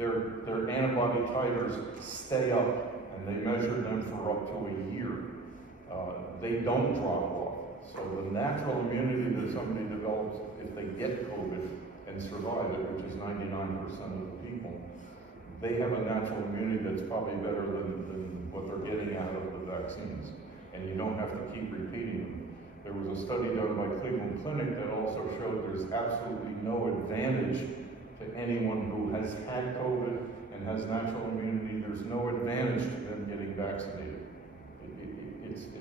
their antibody titers stay up, and they measure them for up to a year. They don't drop off. So the natural immunity that somebody develops if they get COVID and survive it, which is 99% of the people, they have a natural immunity that's probably better than what they're getting out of the vaccines. And you don't have to keep repeating them. There was a study done by Cleveland Clinic that also showed there's absolutely no advantage to anyone who has had COVID and has natural immunity. There's no advantage to them getting vaccinated.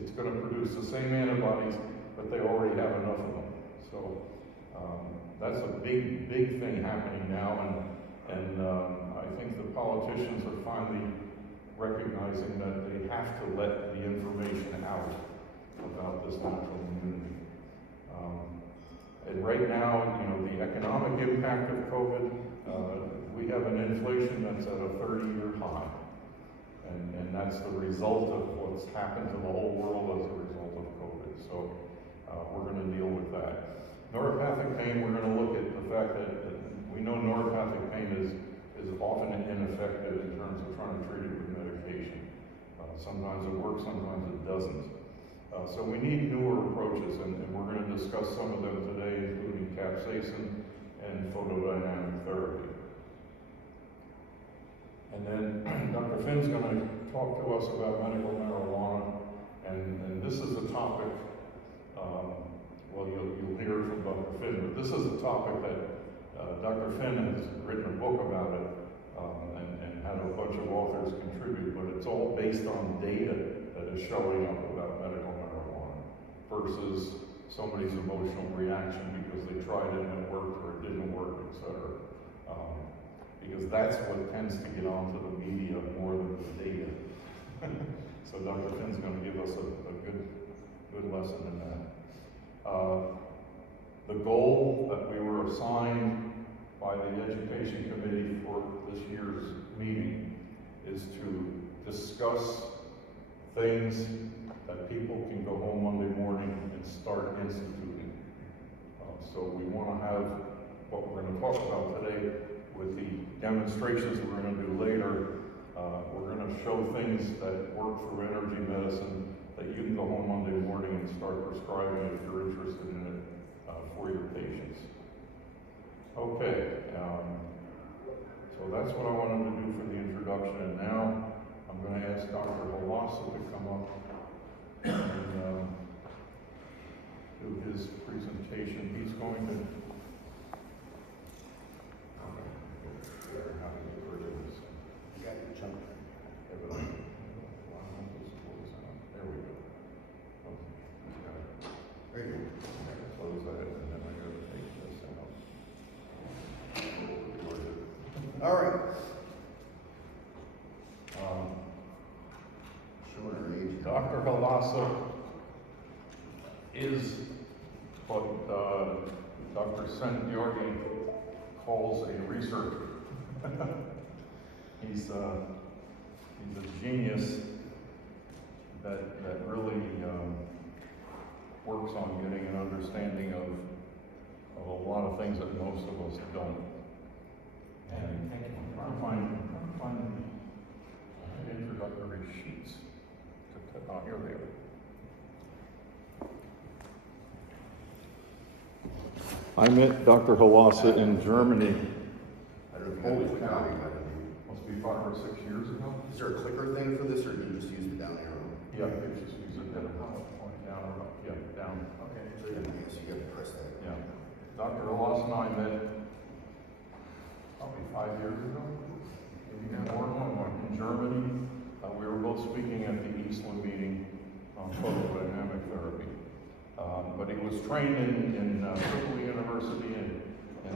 It's going to produce the same antibodies, but they already have enough of them. So that's a big thing happening now, and I think the politicians are finally recognizing that they have to let the information out about this natural immunity. And right now, you know, the economic impact of COVID, we have an inflation that's at a 30-year high. And that's the result of what's happened to the whole world as a result of COVID. So we're going to deal with that. Neuropathic pain, we're going to look at the fact that we know neuropathic pain is often ineffective in terms of trying to treat it with medication. Sometimes it works, sometimes it doesn't. So we need newer approaches, and we're going to discuss some of them today, including capsaicin and photodynamic therapy. And then Dr. Finn's going to talk to us about medical marijuana, and this is a topic, well, you'll hear from Dr. Finn, but this is a topic that Dr. Finn has written a book about it, and had a bunch of authors contribute, but it's all based on data that is showing up about medical marijuana versus somebody's emotional reaction because they tried it and it worked or it didn't work, etc. Because that's what tends to get onto the media more than the data. So Dr. Finn's going to give us a good lesson in that. The goal that we were assigned by the Education Committee for this year's meeting is to discuss things that people can go home Monday morning and start instituting. So we want to have what we're going to talk about today with the demonstrations we're going to do later. We're going to show things that work through energy medicine that you can go home Monday morning and start prescribing if you're interested in it for your patients. Okay, so that's what I wanted to do for the introduction, and now I'm going to ask Dr. Halassa to come up and do his presentation. He's going to You got your jump. There we go. There you go. Close that, and then I gotta take this out. All right. Showing our age. Dr. Halassa is what Dr. Sen-Georgi calls a researcher. He's a genius that really works on getting an understanding of a lot of things that most of us don't. And I'm trying to find introductory sheets. Oh, here they are. I met Dr. Halassa in Germany. I don't know if you have a clicker. Must be 5 or 6 years ago. Is there a clicker thing for this, or do you just use the down arrow? Yeah, you just use it down, down or up. Yeah, down. Okay. So yes, you got to press that. Yeah. Dr. Halassa and I met probably 5 years ago, maybe more, in Germany. We were both speaking at the Eastland meeting on photodynamic therapy. But he was trained in Tripoli University in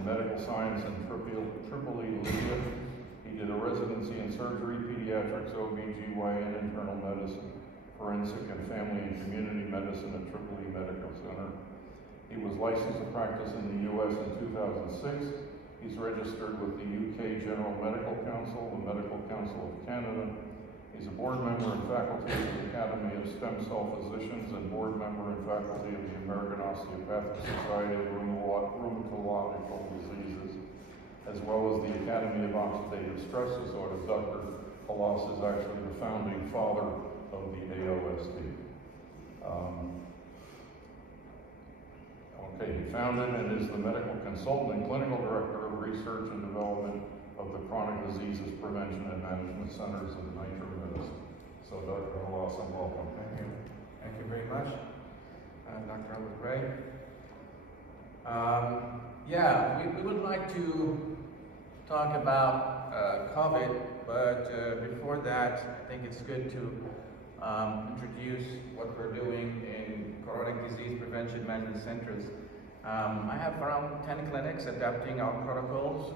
medical science in Tripoli, Libya. He did a residency in surgery, pediatrics, OB/GYN, internal medicine, forensic and family and community medicine at Tripoli Medical Center. He was licensed to practice in the U.S. in 2006. He's registered with the UK General Medical Council, the Medical Council of Canada. He's a board member and faculty of the Academy of Stem Cell Physicians and board member and faculty of the American Osteopathic Society of Rheumatological Diseases. as well as the Academy of Oxidative Stress Disorders. Dr. Halas is actually the founding father of the AOSD. He founded and is the medical consultant and clinical director of research and development of the Chronic Diseases Prevention and Management Centers of Nitro Medicine. So, Dr. Halas, welcome. Thank you. Thank you very much, Dr. Albert Gray. We would like to talk about COVID, but before that, I think it's good to introduce what we're doing in chronic disease prevention management centers. I have around 10 clinics adapting our protocols,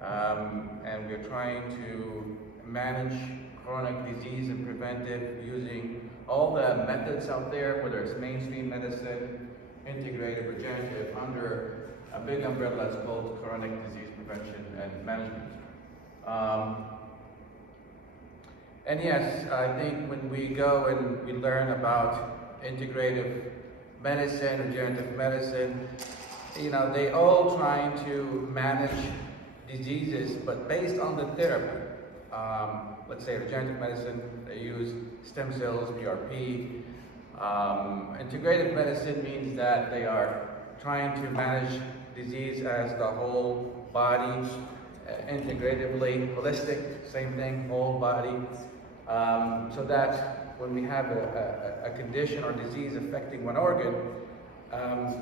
and we're trying to manage chronic disease and preventive using all the methods out there, whether it's mainstream medicine, integrative, regenerative, under a big umbrella that's called chronic disease prevention and management. And yes, I think when we go and we learn about integrative medicine, regenerative medicine, they all trying to manage diseases, but based on the therapy. Let's say regenerative medicine, they use stem cells, PRP. Integrative medicine means that they are trying to manage disease as the whole body, integratively, holistic, same thing, whole body. So that when we have a condition or disease affecting one organ,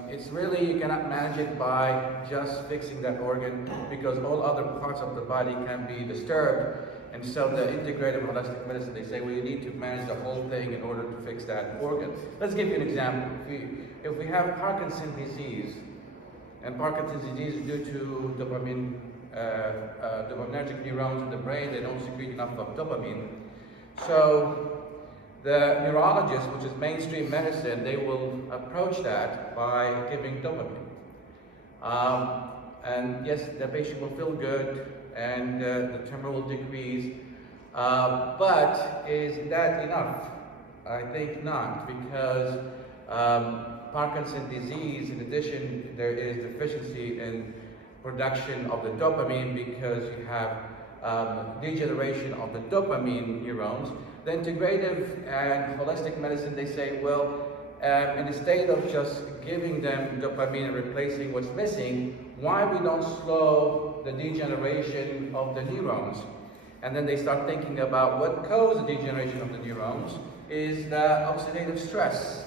it's really, you cannot manage it by just fixing that organ, because all other parts of the body can be disturbed. And so the integrative holistic medicine, they say, well, you need to manage the whole thing in order to fix that organ. Let's give you an example. If we have Parkinson's disease, and Parkinson's disease is due to dopaminergic neurons in the brain, they don't secrete enough of dopamine. So the neurologist, which is mainstream medicine, they will approach that by giving dopamine. And yes, the patient will feel good, and the tumor will decrease. But is that enough? I think not, because Parkinson's disease, in addition, there is deficiency in production of the dopamine, because you have degeneration of the dopamine neurons. The integrative and holistic medicine, they say, well, in the state of just giving them dopamine and replacing what's missing, why we don't slow the degeneration of the neurons? And then they start thinking about what causes the degeneration of the neurons is the oxidative stress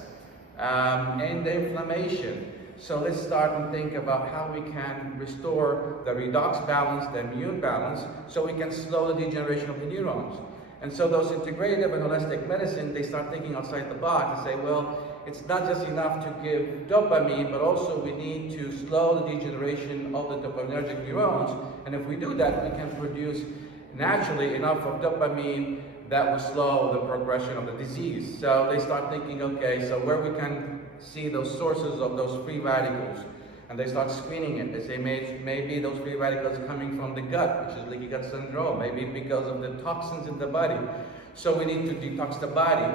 and the inflammation. So let's start and think about how we can restore the redox balance, the immune balance, so we can slow the degeneration of the neurons. And so those integrative and holistic medicine, they start thinking outside the box and say, well, it's not just enough to give dopamine, but also we need to slow the degeneration of the dopaminergic neurons. And if we do that, we can produce naturally enough of dopamine that will slow the progression of the disease. So they start thinking, okay, so where we can see those sources of those free radicals, and they start screening it. They say maybe those free radicals are coming from the gut, which is leaky gut syndrome, maybe because of the toxins in the body. So we need to detox the body.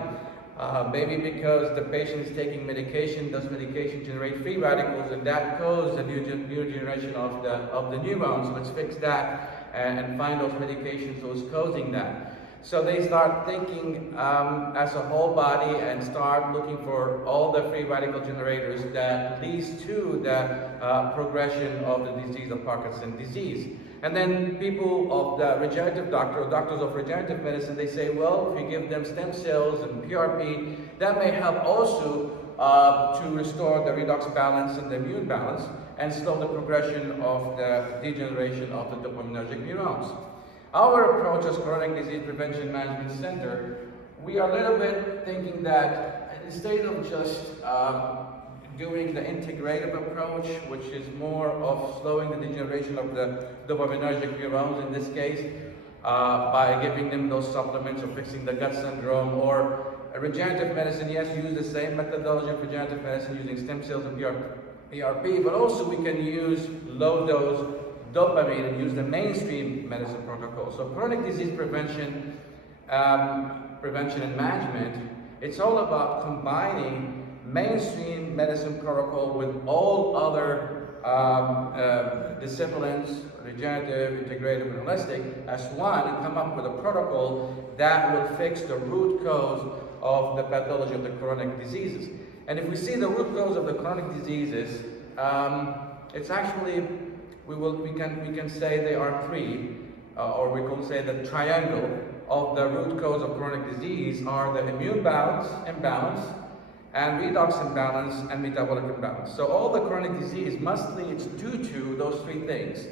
Maybe because the patient is taking medication, those medications generate free radicals, and that causes a new generation of the neurons. Let's fix that and find those medications that was causing that. So they start thinking as a whole body and start looking for all the free radical generators that leads to the progression of the disease of Parkinson's disease. And then people of the regenerative doctors of regenerative medicine, they say, well, if you give them stem cells and PRP, that may help also to restore the redox balance and the immune balance and slow the progression of the degeneration of the dopaminergic neurons. Our approach as Chronic Disease Prevention Management Center, we are a little bit thinking that instead of just doing the integrative approach, which is more of slowing the degeneration of the dopaminergic neurons in this case, by giving them those supplements or fixing the gut syndrome, or regenerative medicine, yes, use the same methodology of regenerative medicine using stem cells and PRP, but also we can use low dose dopamine and use the mainstream medicine protocol. So chronic disease prevention and management, it's all about combining mainstream medicine protocol with all other disciplines, regenerative, integrative, and holistic, as one, and come up with a protocol that will fix the root cause of the pathology of the chronic diseases. And if we see the root cause of the chronic diseases, it's actually, we can say they are three, or we can say the triangle of the root cause of chronic disease are the immune imbalance, and redox imbalance, and metabolic imbalance. So all the chronic disease must lead due to those three things.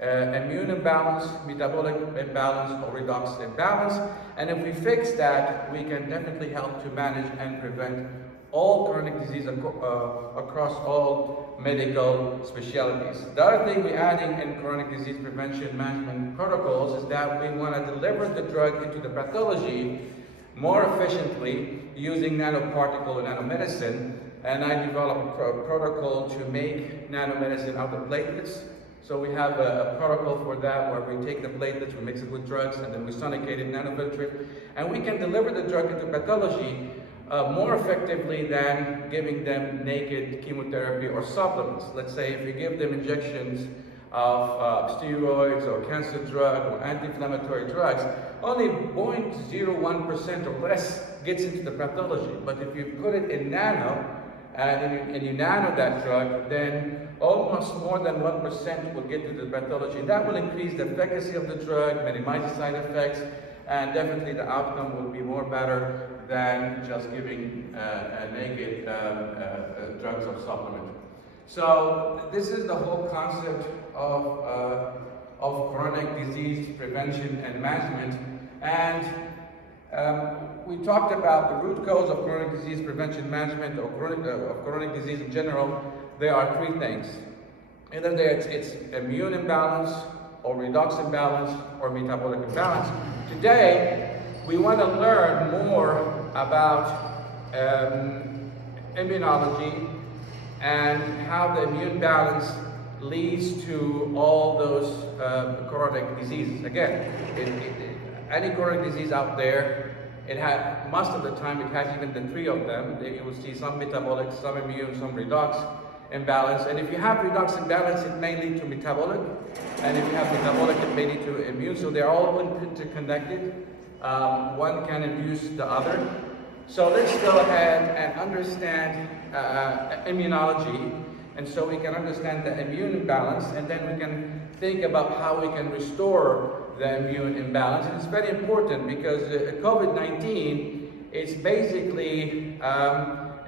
Immune imbalance, metabolic imbalance, or redox imbalance. And if we fix that, we can definitely help to manage and prevent all chronic disease across all medical specialties. The other thing we're adding in chronic disease prevention management protocols is that we want to deliver the drug into the pathology more efficiently using nanoparticle and nanomedicine. And I developed a protocol to make nanomedicine out of platelets. So we have a protocol for that where we take the platelets, we mix it with drugs, and then we sonicate it, nanofiltrate, and we can deliver the drug into pathology more effectively than giving them naked chemotherapy or supplements. Let's say if we give them injections of steroids or cancer drug or anti-inflammatory drugs, only 0.01% or less gets into the pathology. But if you put it in nano, and you nano that drug, then almost more than 1% will get to the pathology. And that will increase the efficacy of the drug, minimize the side effects, and definitely the outcome will be more better than just giving naked drugs or supplement. So this is the whole concept of chronic disease prevention and management. And we talked about the root cause of chronic disease prevention management, or chronic disease in general. There are three things. Either it's immune imbalance, or redox imbalance, or metabolic imbalance. Today, we want to learn more about immunology and how the immune balance leads to all those chronic diseases. Again, any chronic disease out there, most of the time it has even the three of them. You will see some metabolic, some immune, some redox imbalance. And if you have redox imbalance, it may lead to metabolic. And if you have metabolic, it may lead to immune. So they're all interconnected. One can induce the other. So let's go ahead and understand immunology. And so we can understand the immune imbalance, and then we can think about how we can restore the immune imbalance. And it's very important because COVID-19 is basically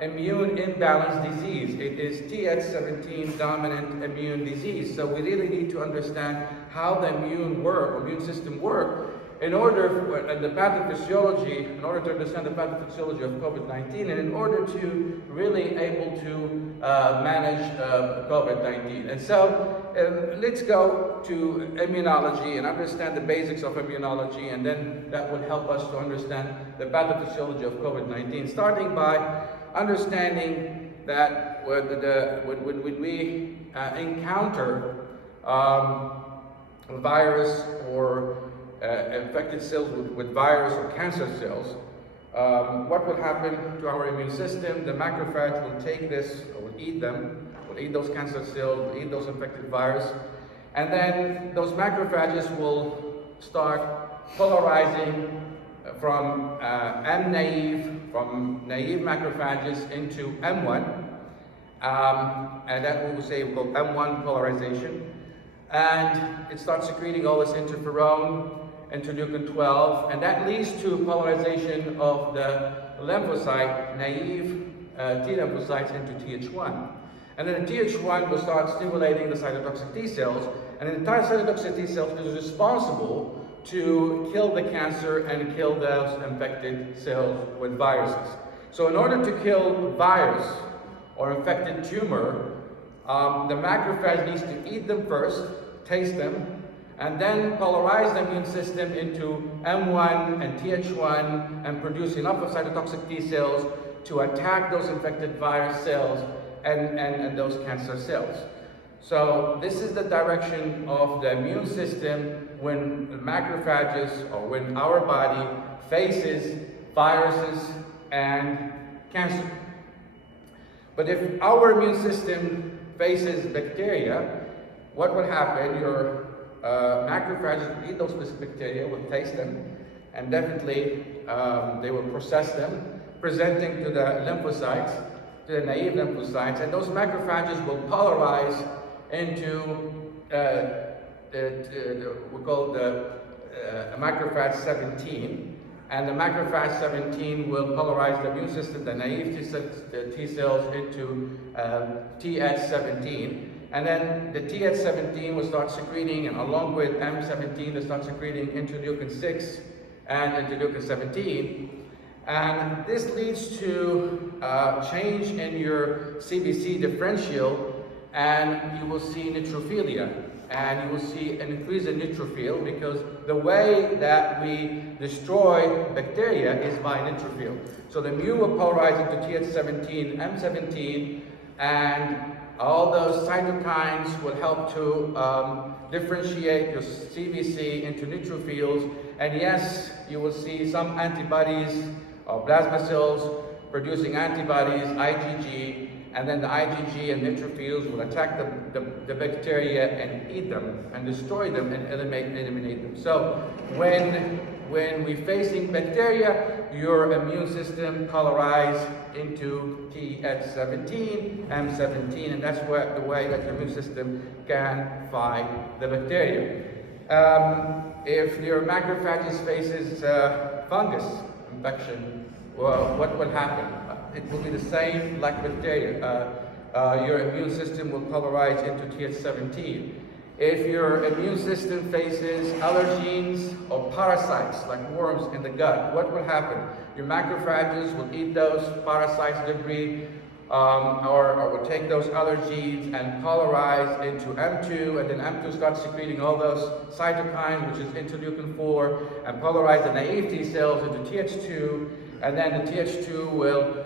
immune imbalance disease. It is Th17 dominant immune disease. So we really need to understand how the immune system works in order to understand the pathophysiology of COVID-19, and in order to really able to manage COVID-19. And so let's go to immunology and understand the basics of immunology, and then that will help us to understand the pathophysiology of COVID-19, starting by understanding that when we encounter a virus or infected cells with virus or cancer cells, what will happen to our immune system? The macrophage will take this, will eat them, will eat those cancer cells, will eat those infected virus, and then those macrophages will start polarizing from naive macrophages into M1, and that we will say we'll call M1 polarization, and it starts secreting all this interferon, interleukin 12, and that leads to polarization of the lymphocyte, naive T lymphocytes into Th1. And then the Th1 will start stimulating the cytotoxic T cells, and the entire cytotoxic T cells is responsible to kill the cancer and kill those infected cells with viruses. So in order to kill virus or infected tumor, the macrophage needs to eat them first, taste them, and then polarize the immune system into M1 and Th1 and produce enough of cytotoxic T cells to attack those infected virus cells and those cancer cells. So this is the direction of the immune system when macrophages, or when our body faces viruses and cancer. But if our immune system faces bacteria, what will happen? Your macrophages will eat those bacteria, will taste them, and definitely they will process them, presenting to the lymphocytes, to the naive lymphocytes, and those macrophages will polarize into we call the macrophage 17. And the macrophage 17 will polarize the immune system, the naive T cells into Th17. And then the Th17 will start secreting, and along with M17, they start secreting interleukin 6 and interleukin 17. And this leads to change in your CBC differential, and you will see neutrophilia. And you will see an increase in neutrophil, because the way that we destroy bacteria is by neutrophil. So the mu will polarize into Th17, M17, and all those cytokines will help to differentiate your CBC into neutrophils. And yes, you will see some antibodies or plasma cells producing antibodies, IgG, and then the IgG and neutrophils will attack the bacteria and eat them and destroy them and eliminate them. So when we're facing bacteria, your immune system polarizes into Th17, M17, and that's the way that your immune system can fight the bacteria. If your macrophages faces fungus infection, well, what will happen? It will be the same like bacteria. Your immune system will polarize into Th17. If your immune system faces allergens or parasites like worms in the gut, what will happen? Your macrophages will eat those parasites, debris, or will take those allergens and polarize into M2, and then M2 starts secreting all those cytokines, which is interleukin 4, and polarize the naive T cells into Th2, and then the Th2 will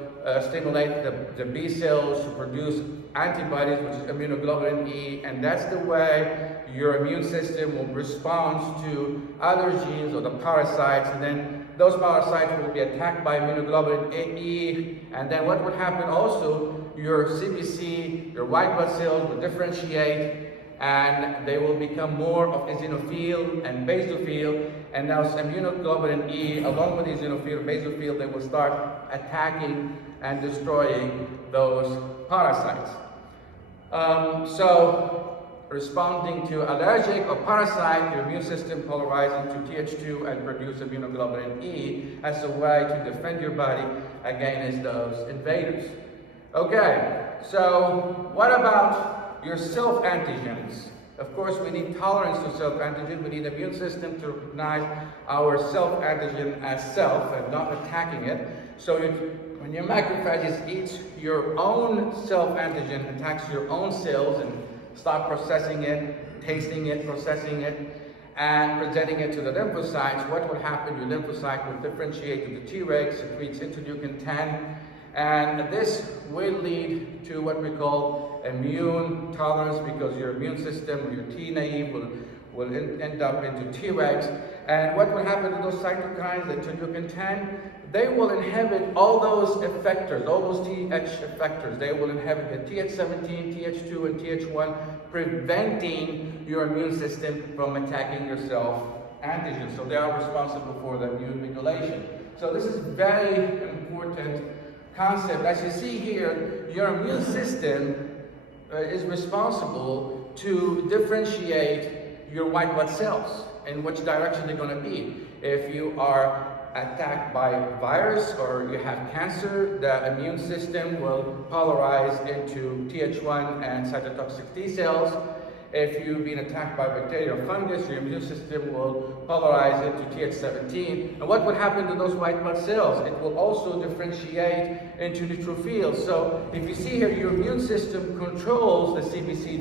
stimulate the B cells to produce antibodies, which is immunoglobulin E, and that's the way your immune system will respond to allergens or the parasites, and then those parasites will be attacked by immunoglobulin E, and then what would happen also, your CBC, your white blood cells will differentiate, and they will become more of eosinophil and basophil, and now immunoglobulin E, along with eosinophil, basophil, they will start attacking and destroying those parasites. So, responding to allergic or parasite, your immune system polarizes into Th2 and produce immunoglobulin E as a way to defend your body against those invaders. Okay, so what about your self-antigens? Of course, we need tolerance to self-antigen. We need the immune system to recognize our self-antigen as self and not attacking it. So when your macrophages eat your own self-antigen, attacks your own cells and start processing it, tasting it, processing it, and presenting it to the lymphocytes, what will happen? Your lymphocyte will differentiate to the Tregs, secretes interleukin 10, and this will lead to what we call immune tolerance, because your immune system, or your T naive, will end up into Tregs. And what will happen to those cytokines, the interleukin 10? They will inhibit all those effectors, all those Th effectors. They will inhibit the Th17, Th2, and Th1, preventing your immune system from attacking your self-antigen. So they are responsible for the immune regulation. So this is very important concept. As you see here, your immune system is responsible to differentiate your white blood cells in which direction they're going to be. If you are attacked by a virus or you have cancer, the immune system will polarize into Th1 and cytotoxic T cells. If you've been attacked by bacteria or fungus, your immune system will polarize into Th17. And what would happen to those white blood cells? It will also differentiate into neutrophils. So if you see here, your immune system controls the CBC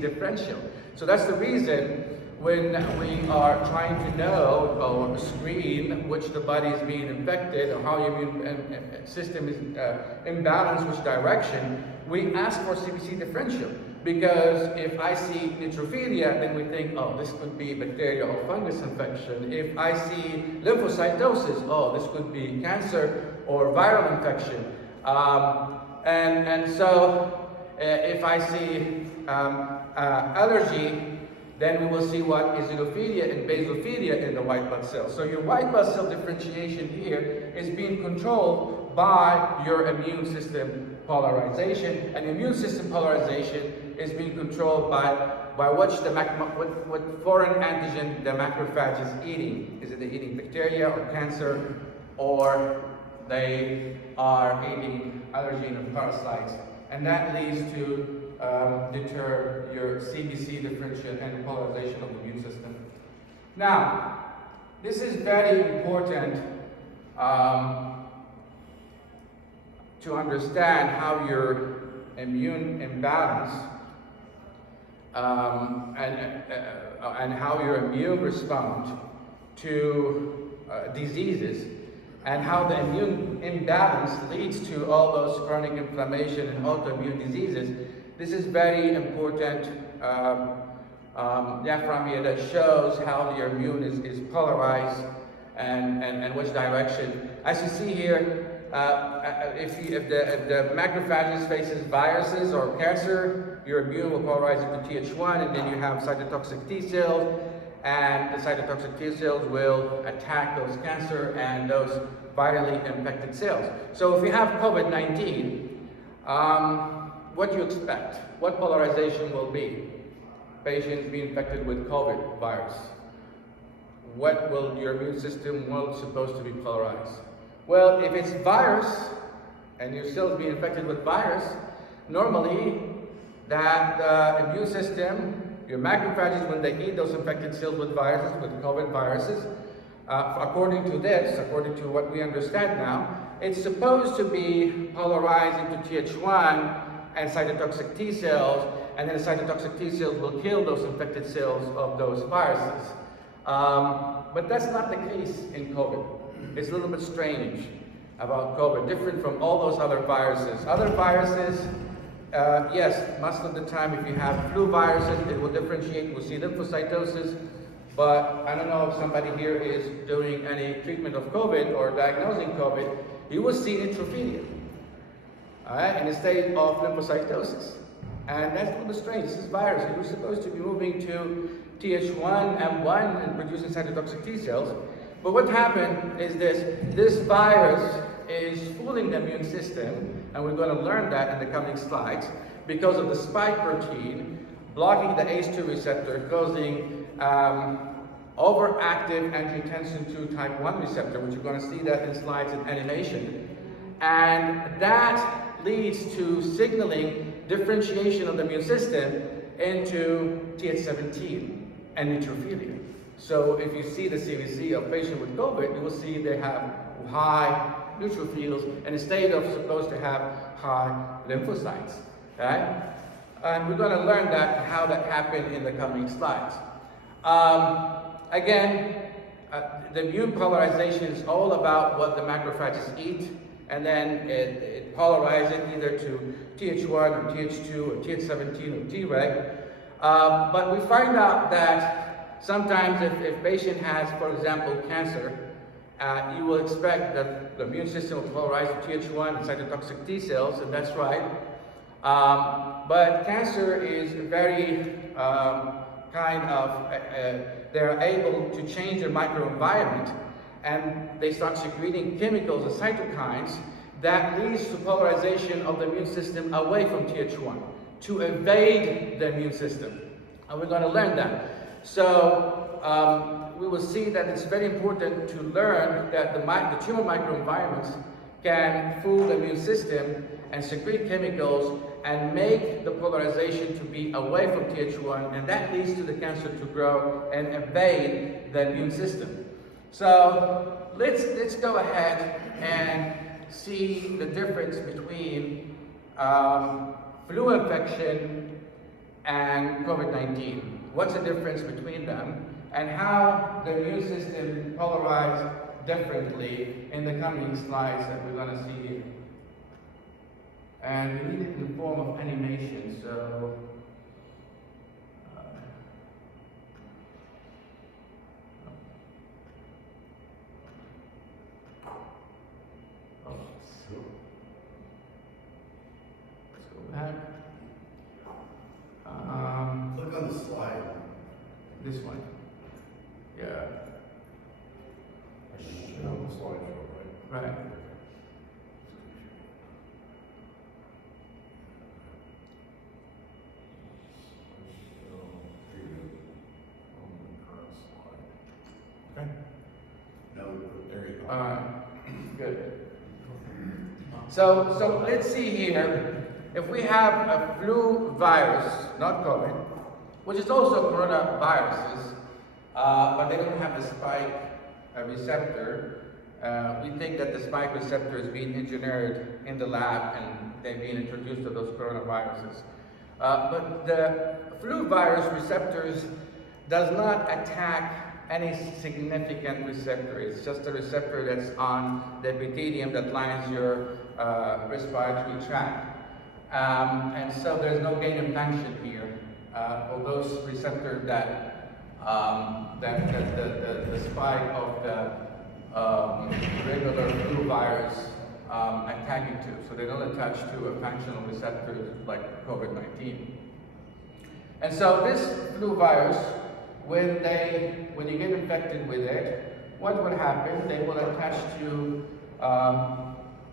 differential. So that's the reason when we are trying to know or screen which the body is being infected or how your immune system is imbalanced, which direction, we ask for CBC differential. Because if I see neutrophilia, then we think, oh, this could be bacteria or fungus infection. If I see lymphocytosis, oh, this could be cancer or viral infection. And so if I see allergy, then we will see what eosinophilia and basophilia in the white blood cells. So your white blood cell differentiation here is being controlled by your immune system polarization, and immune system polarization is being controlled by what foreign antigen the macrophage is eating. Is it they're eating bacteria or cancer, or they are eating allergen or parasites, and that leads to deter your CBC differentiation and polarization of the immune system. Now, this is very important to understand how your immune imbalance and how your immune response to diseases, and how the immune imbalance leads to all those chronic inflammation and autoimmune diseases. This is very important diagram here that shows how your immune is polarized and which direction. As you see here, if the macrophages faces viruses or cancer, your immune will polarize into Th1, and then you have cytotoxic T cells, and the cytotoxic T cells will attack those cancer and those virally infected cells. So if you have COVID-19, what do you expect? What polarization will be? Patients be infected with COVID virus. What will your immune system supposed to be polarized? Well, if it's virus and your cells be infected with virus, normally that immune system, your macrophages, when they eat those infected cells with viruses, with COVID viruses, according to what we understand now, it's supposed to be polarized into Th1 and cytotoxic T cells, and then the cytotoxic T cells will kill those infected cells of those viruses. But that's not the case in COVID. It's a little bit strange about COVID, different from all those other viruses. Other viruses, yes, most of the time if you have flu viruses, it will differentiate, we'll see lymphocytosis, but I don't know if somebody here is doing any treatment of COVID or diagnosing COVID, you will see neutropenia, all right, in a state of lymphocytosis. And that's a little bit strange. This is virus. You're supposed to be moving to Th1, M1, and producing cytotoxic T cells. But what happened is this virus is fooling the immune system, and we're going to learn that in the coming slides, because of the spike protein blocking the ACE2 receptor, causing overactive angiotensin II type 1 receptor, which you're going to see that in slides and animation. And that leads to signaling differentiation of the immune system into Th17 and neutrophilia. So if you see the CBC of patient with COVID, you will see they have high neutrophils and instead of supposed to have high lymphocytes, right? And we're going to learn that, how that happened in the coming slides. Again, the immune polarization is all about what the macrophages eat, and then it polarizes it either to Th1 or Th2 or Th17 or Treg. But we find out that sometimes if patient has, for example, cancer, you will expect that the immune system will polarize to Th1 and cytotoxic T cells, and that's right. But cancer is very they're able to change their microenvironment, and they start secreting chemicals and cytokines that leads to polarization of the immune system away from Th1 to evade the immune system. And we're going to learn that. So we will see that it's very important to learn that the tumor microenvironments can fool the immune system and secrete chemicals and make the polarization to be away from Th1, and that leads to the cancer to grow and evade the immune system. So let's go ahead and see the difference between flu infection and COVID-19. What's the difference between them, and how the immune system polarized differently in the coming slides that we're going to see here. And we need it in the form of animation, so let's go back. Click on the slide. Right. Okay. No, There you go. All right. Good. So let's see here. If we have a flu virus, not COVID, which is also coronaviruses, but they don't have the spike receptor. We think that the spike receptor is being engineered in the lab and they're being introduced to those coronaviruses. But the flu virus receptors does not attack any significant receptor. It's just a receptor that's on the epithelium that lines your respiratory tract. And so there's no gain of function here for those receptors that the spike of the regular flu virus attacking to. So they don't attach to a functional receptor like COVID-19. And so this flu virus, when you get infected with it, what will happen? They will attach to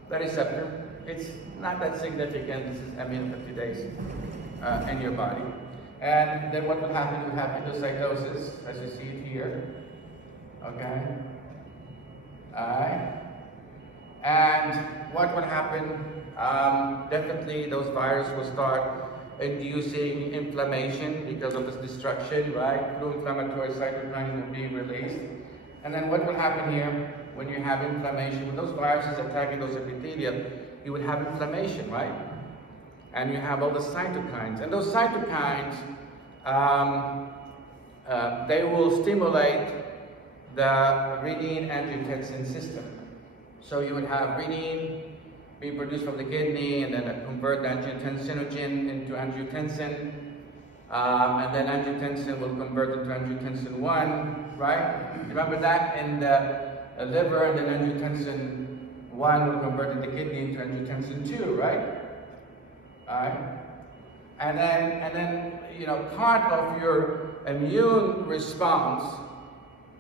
the receptor. It's not that significant. This is 50 days in your body. And then what will happen? You have endocytosis, as you see it here. Okay? Alright? And what will happen? Definitely those viruses will start inducing inflammation because of this destruction, right? Pro-inflammatory cytokines will be released. And then what will happen here when you have inflammation? When those viruses attacking those epithelium, you would have inflammation, right? And you have all the cytokines. And those cytokines, they will stimulate the renin-angiotensin system. So you would have renin being produced from the kidney, and then convert the angiotensinogen into angiotensin, and then angiotensin will convert into angiotensin 1, right? Remember that in the liver, and then angiotensin 1 will convert in the kidney into angiotensin 2, right? Alright? And then, part of your immune response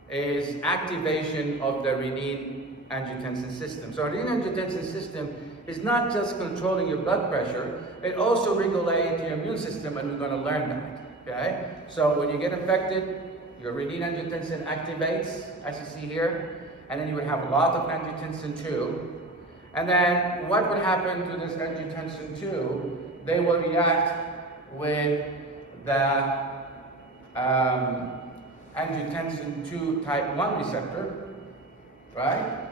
is activation of the renin-angiotensin system. So our renin-angiotensin system is not just controlling your blood pressure, it also regulates your immune system, and we're going to learn that, okay? So when you get infected, your renin-angiotensin activates, as you see here, and then you would have a lot of angiotensin 2. And then what would happen to this angiotensin 2? They will react with the angiotensin 2 type 1 receptor, right?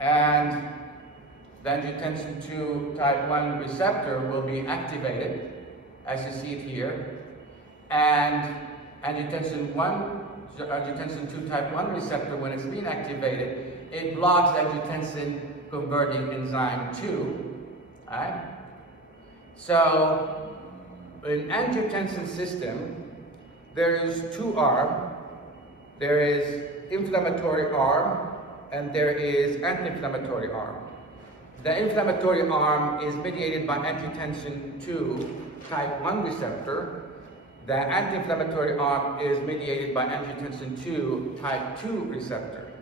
And the angiotensin 2 type 1 receptor will be activated, as you see it here. And angiotensin 2 type 1 receptor, when it's being activated, it blocks angiotensin converting enzyme 2. Alright? So, in angiotensin system, there is two arms. There is inflammatory arm and there is anti-inflammatory arm. The inflammatory arm is mediated by angiotensin 2 type 1 receptor. The anti-inflammatory arm is mediated by angiotensin 2 type 2 receptor.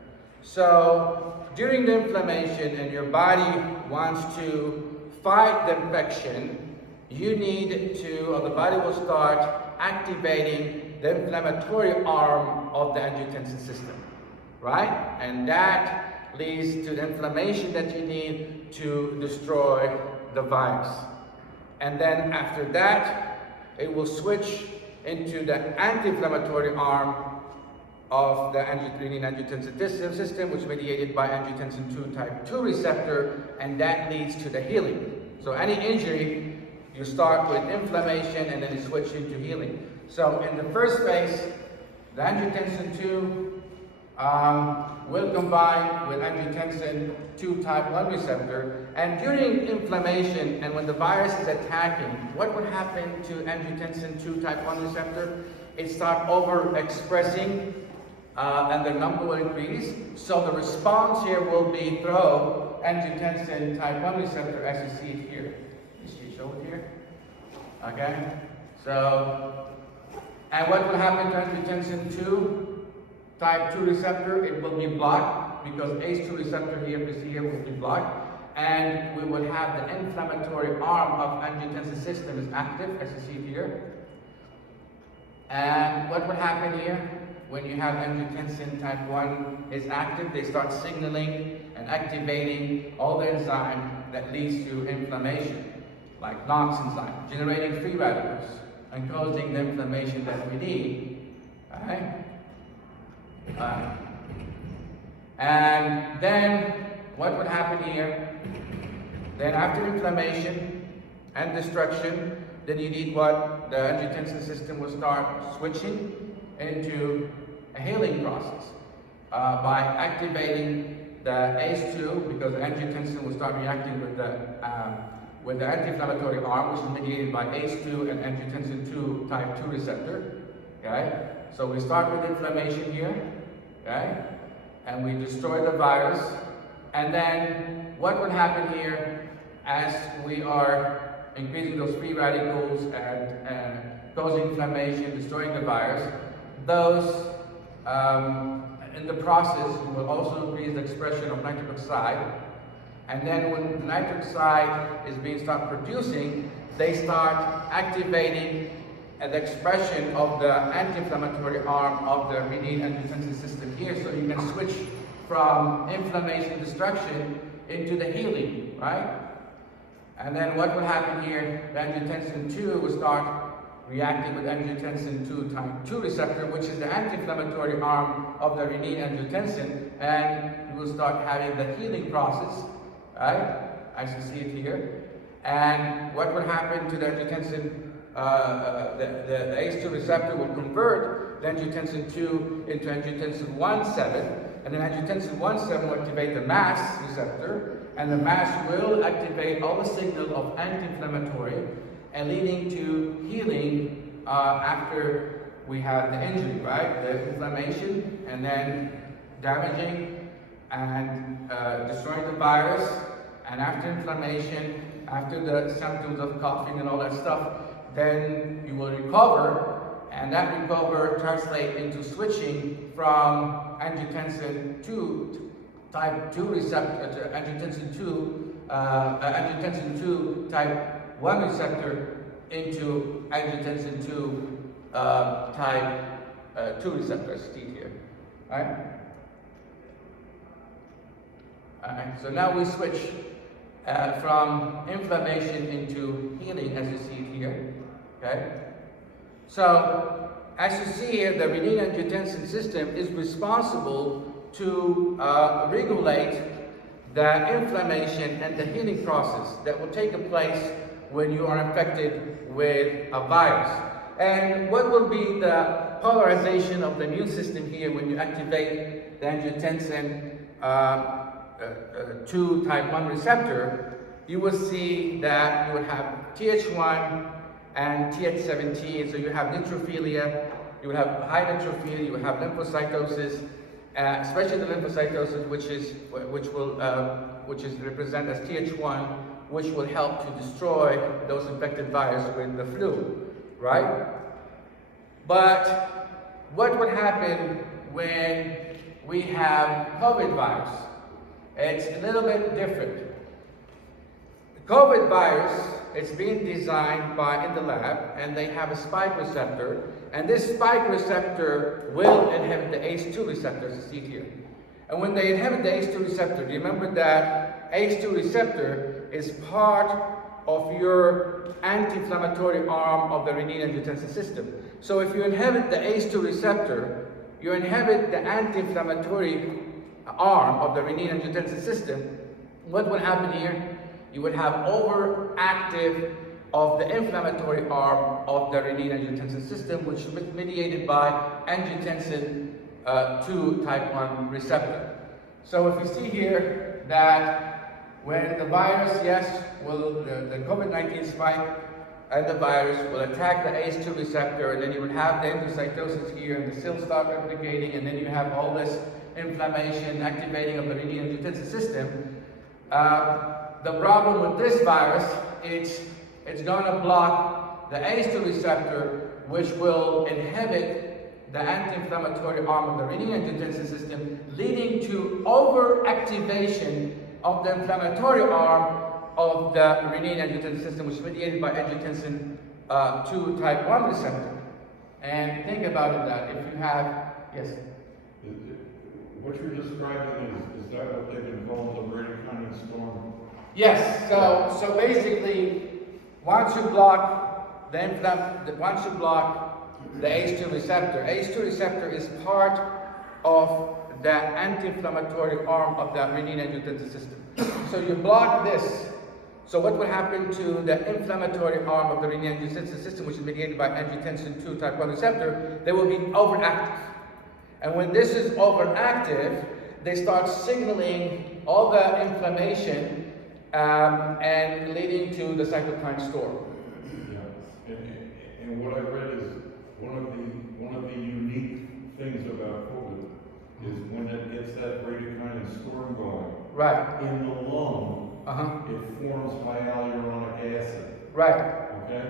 So during the inflammation and your body wants to fight the infection, you need to, or the body will start activating the inflammatory arm of the angiotensin system, right? And that leads to the inflammation that you need to destroy the virus. And then after that, it will switch into the anti-inflammatory arm of the renin-angiotensin system, which is mediated by angiotensin 2 type 2 receptor, and that leads to the healing. So any injury, you start with inflammation and then you switch into healing. So in the first phase, the angiotensin 2 will combine with angiotensin 2 type 1 receptor, and during inflammation and when the virus is attacking, what would happen to angiotensin 2 type 1 receptor? It starts overexpressing and the number will increase. So the response here will be through angiotensin type 1 receptor, as you see it here. You see it show it here? Okay? So, and what will happen to angiotensin 2 type 2 receptor, it will be blocked because ACE2 receptor here, you see here, will be blocked. And we will have the inflammatory arm of angiotensin system is active, as you see here. And what will happen here? When you have angiotensin type 1 is active, they start signaling and activating all the enzyme that leads to inflammation, like NOx enzyme, generating free radicals and causing the inflammation that we need. Alright? And then what would happen here? Then after inflammation and destruction, then you need what? The angiotensin system will start switching into a healing process by activating the ACE2, because angiotensin will start reacting with the anti-inflammatory arm, which is mediated by ACE2 and angiotensin 2 type 2 receptor. Okay, so we start with inflammation here. Okay, and we destroy the virus, and then what would happen here as we are increasing those free radicals and causing inflammation, destroying the virus? Those in the process will also increase the expression of nitric oxide, and then when the nitric oxide is being start producing, they start activating the expression of the anti-inflammatory arm of the renin-angiotensin system here, so you can switch from inflammation destruction into the healing, right? And then what will happen here? The angiotensin 2 will start reacting with angiotensin 2 type 2 receptor, which is the anti-inflammatory arm of the renin-angiotensin, and you will start having the healing process, right? As you see it here. And what will happen to the angiotensin? The ACE2 receptor will convert the angiotensin 2 into angiotensin 1,7, and then angiotensin 1,7 will activate the MAS receptor, and the MAS will activate all the signal of anti-inflammatory and leading to healing after we have the injury, right? The inflammation, and then damaging and destroying the virus, and after inflammation, after the symptoms of coughing and all that stuff, then you will recover, and that recover translates into switching from angiotensin 2 type 2 receptor to angiotensin 2 type 1 receptor into angiotensin 2 type 2 receptor, as seen here. Alright? Alright, so now we switch from inflammation into healing, as you see it here. Okay? So, as you see here, the renin-angiotensin system is responsible to regulate the inflammation and the healing process that will take place when you are infected with a virus. And what will be the polarization of the immune system here when you activate the angiotensin 2 type 1 receptor? You will see that you will have Th1 and Th17, so you have neutrophilia, you will have high neutrophilia, you will have lymphocytosis, especially the lymphocytosis, which is represented as Th1, which will help to destroy those infected virus with the flu, right? But what would happen when we have COVID virus? It's a little bit different. The COVID virus, it's being designed in the lab, and they have a spike receptor, and this spike receptor will inhibit the ACE2 receptor, as you see here. And when they inhibit the ACE2 receptor, remember that ACE2 receptor is part of your anti-inflammatory arm of the renin-angiotensin system. So if you inhibit the ACE2 receptor, you inhibit the anti-inflammatory arm of the renin-angiotensin system. What will happen here? You would have overactive of the inflammatory arm of the renin-angiotensin system, which is mediated by angiotensin 2 type 1 receptor. So if you see here that when the virus, the COVID-19 spike and the virus will attack the ACE2 receptor, and then you would have the endocytosis here, and the cells start replicating, and then you have all this inflammation, activating of the renin-angiotensin system. The problem with this virus, it's going to block the ACE2 receptor, which will inhibit the anti-inflammatory arm of the renin-angiotensin system, leading to overactivation of the inflammatory arm of the renin-angiotensin system, which is mediated by angiotensin 2 type 1 receptor. And think about it that if you have, yes? What you're describing is that what they've been calling the bradykinin storm? Yes, so basically, once you block the ACE2 receptor, ACE2 receptor is part of the anti-inflammatory arm of the renin-angiotensin system. So you block this. So what will happen to the inflammatory arm of the renin-angiotensin system, which is mediated by angiotensin 2 type 1 receptor? They will be overactive. And when this is overactive, they start signaling all the inflammation and leading to the cytokine storm. Yeah, and what I read is one of the unique things about COVID is when it gets that bradykinin storm going. Right. In the lung, Uh-huh. it forms hyaluronic acid. Right. Okay,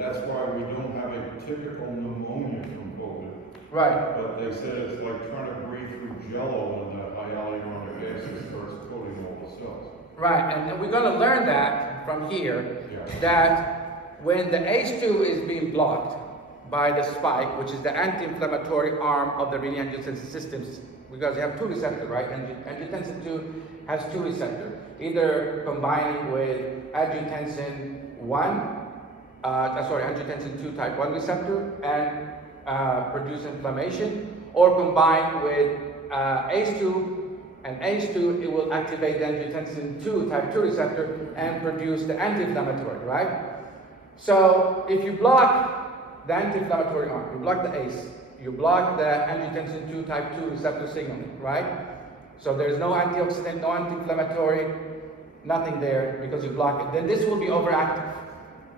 that's why we don't have a typical pneumonia from COVID. Right. But they said it's like trying to breathe through jello when the hyaluronic acid starts coating all the cells. Right. And we're going to learn that from here, Yeah. that when the ACE2 is being blocked by the spike, which is the anti-inflammatory arm of the renin-angiotensin systems, because you have two receptors, right? Angiotensin 2 has two receptors, either combining with angiotensin 2 type 1 receptor and produce inflammation, or combined with ACE2, and ACE2, it will activate the angiotensin 2 type 2 receptor and produce the anti-inflammatory, right? So if you block the anti-inflammatory arm, you block the ACE, you block the angiotensin 2 type 2 receptor signaling, right? So there's no antioxidant, no anti-inflammatory, nothing there because you block it. Then this will be overactive.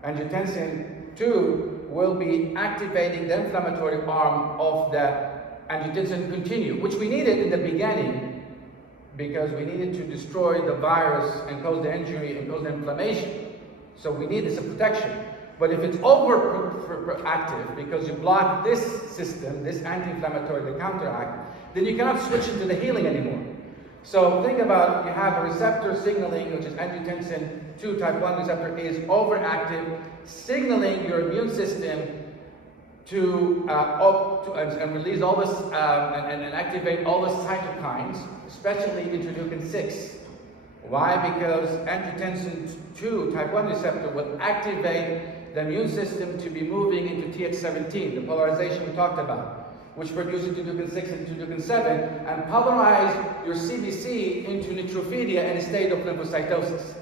Angiotensin 2 will be activating the inflammatory arm of the angiotensin continue, which we needed in the beginning because we needed to destroy the virus and cause the injury and cause the inflammation. So we need this protection. But if it's overactive because you block this system, this anti-inflammatory to counteract, then you cannot switch into the healing anymore. So think about, you have a receptor signaling, which is angiotensin 2 type 1 receptor is overactive, signaling your immune system to release all this and activate all the cytokines, especially interleukin 6. Why? Because angiotensin 2 type 1 receptor will activate the immune system to be moving into Th17, the polarization we talked about, which produces interleukin 6 and interleukin 7, and polarize your CBC into neutrophilia in a state of lymphocytosis.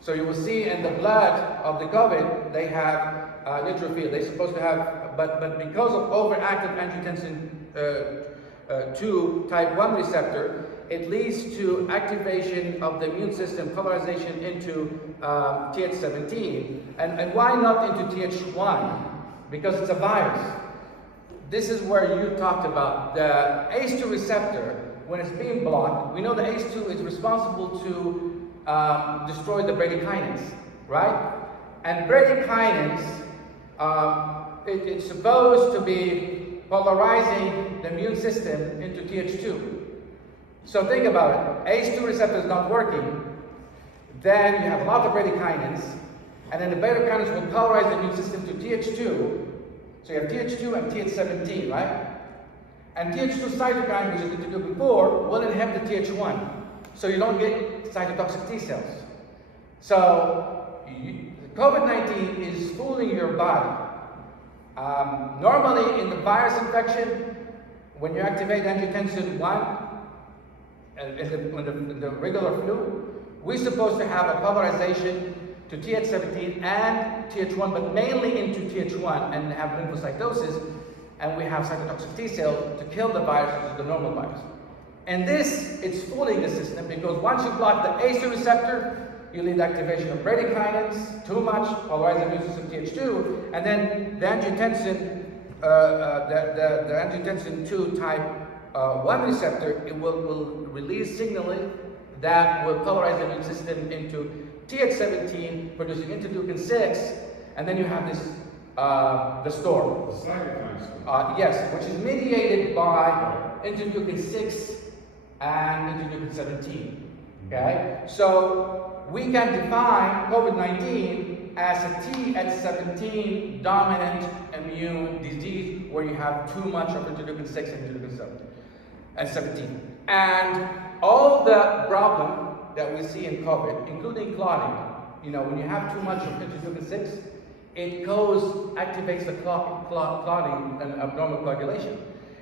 So you will see in the blood of the COVID, they have neutrophilia. They're supposed to have, but because of overactive angiotensin 2 type 1 receptor, it leads to activation of the immune system, polarization into Th17. And why not into Th1? Because it's a virus. This is where you talked about the ACE2 receptor. When it's being blocked, we know the ACE2 is responsible to destroy the bradykinins, right? And bradykinins, it's supposed to be polarizing the immune system into Th2. So think about it. ACE2 receptor is not working. Then you have a lot of bradykinins, and then the bradykinins will polarize the immune system to Th2. So you have Th2 and Th17, right? And Th2 cytokine, which is interleukin 4, will inhibit the Th1. So you don't get cytotoxic T cells. So COVID-19 is fooling your body. Normally in the virus infection, when you activate angiotensin 1, in the regular flu, we're supposed to have a polarization to Th17 and Th1, but mainly into Th1, and have lymphocytosis, and we have cytotoxic T cells to kill the virus, which is the normal virus. And this, it's fooling the system because once you block the ACE2 receptor, you lead activation of bradykinins, too much, polarize the immune system Th2, and then the angiotensin, the angiotensin 2 type 1 receptor, it will release signaling that will polarize the immune system into Th17, producing interleukin 6, and then you have this the storm. The cytokine. Yes, which is mediated by interleukin 6 and interleukin 17. Okay, so we can define COVID-19 as a Th17 dominant immune disease where you have too much of interleukin 6 and interleukin 17. And all the problem that we see in COVID, including clotting, when you have too much of interleukin 6, it activates the clotting and abnormal coagulation.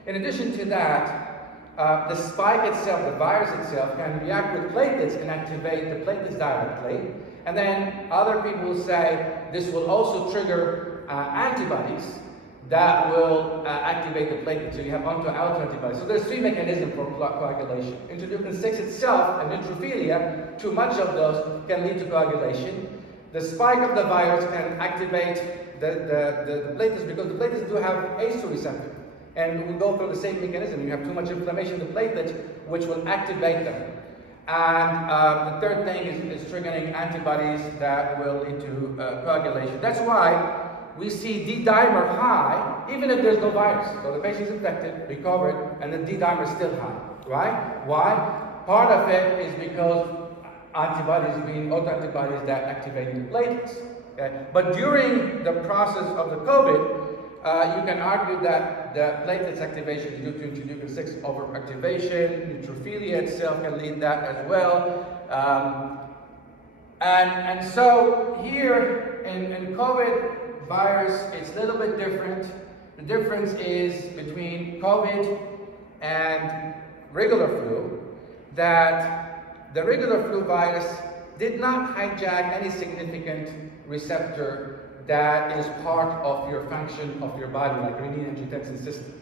In addition to that, the spike itself, the virus itself, can react with platelets and activate the platelets directly. And then other people say this will also trigger antibodies that will activate the platelets. So you have autoantibodies. So there's three mechanisms for coagulation. Interleukin 6 itself and neutrophilia, too much of those can lead to coagulation. The spike of the virus can activate the platelets because the platelets do have ACE2 receptor. And we go through the same mechanism. You have too much inflammation in the platelets, which will activate them. And the third thing is triggering antibodies that will lead to coagulation. That's why we see D-dimer high, even if there's no virus. So the patient is infected, recovered, and the D-dimer is still high, right? Why? Part of it is because autoantibodies that activate the platelets. Okay? But during the process of the COVID, you can argue that the platelets activation is due to interleukin 6 overactivation. Neutrophilia itself can lead that as well. And so here in COVID virus, it's a little bit different. The difference is between COVID and regular flu that the regular flu virus did not hijack any significant receptor that is part of your function of your body, like renin-angiotensin system,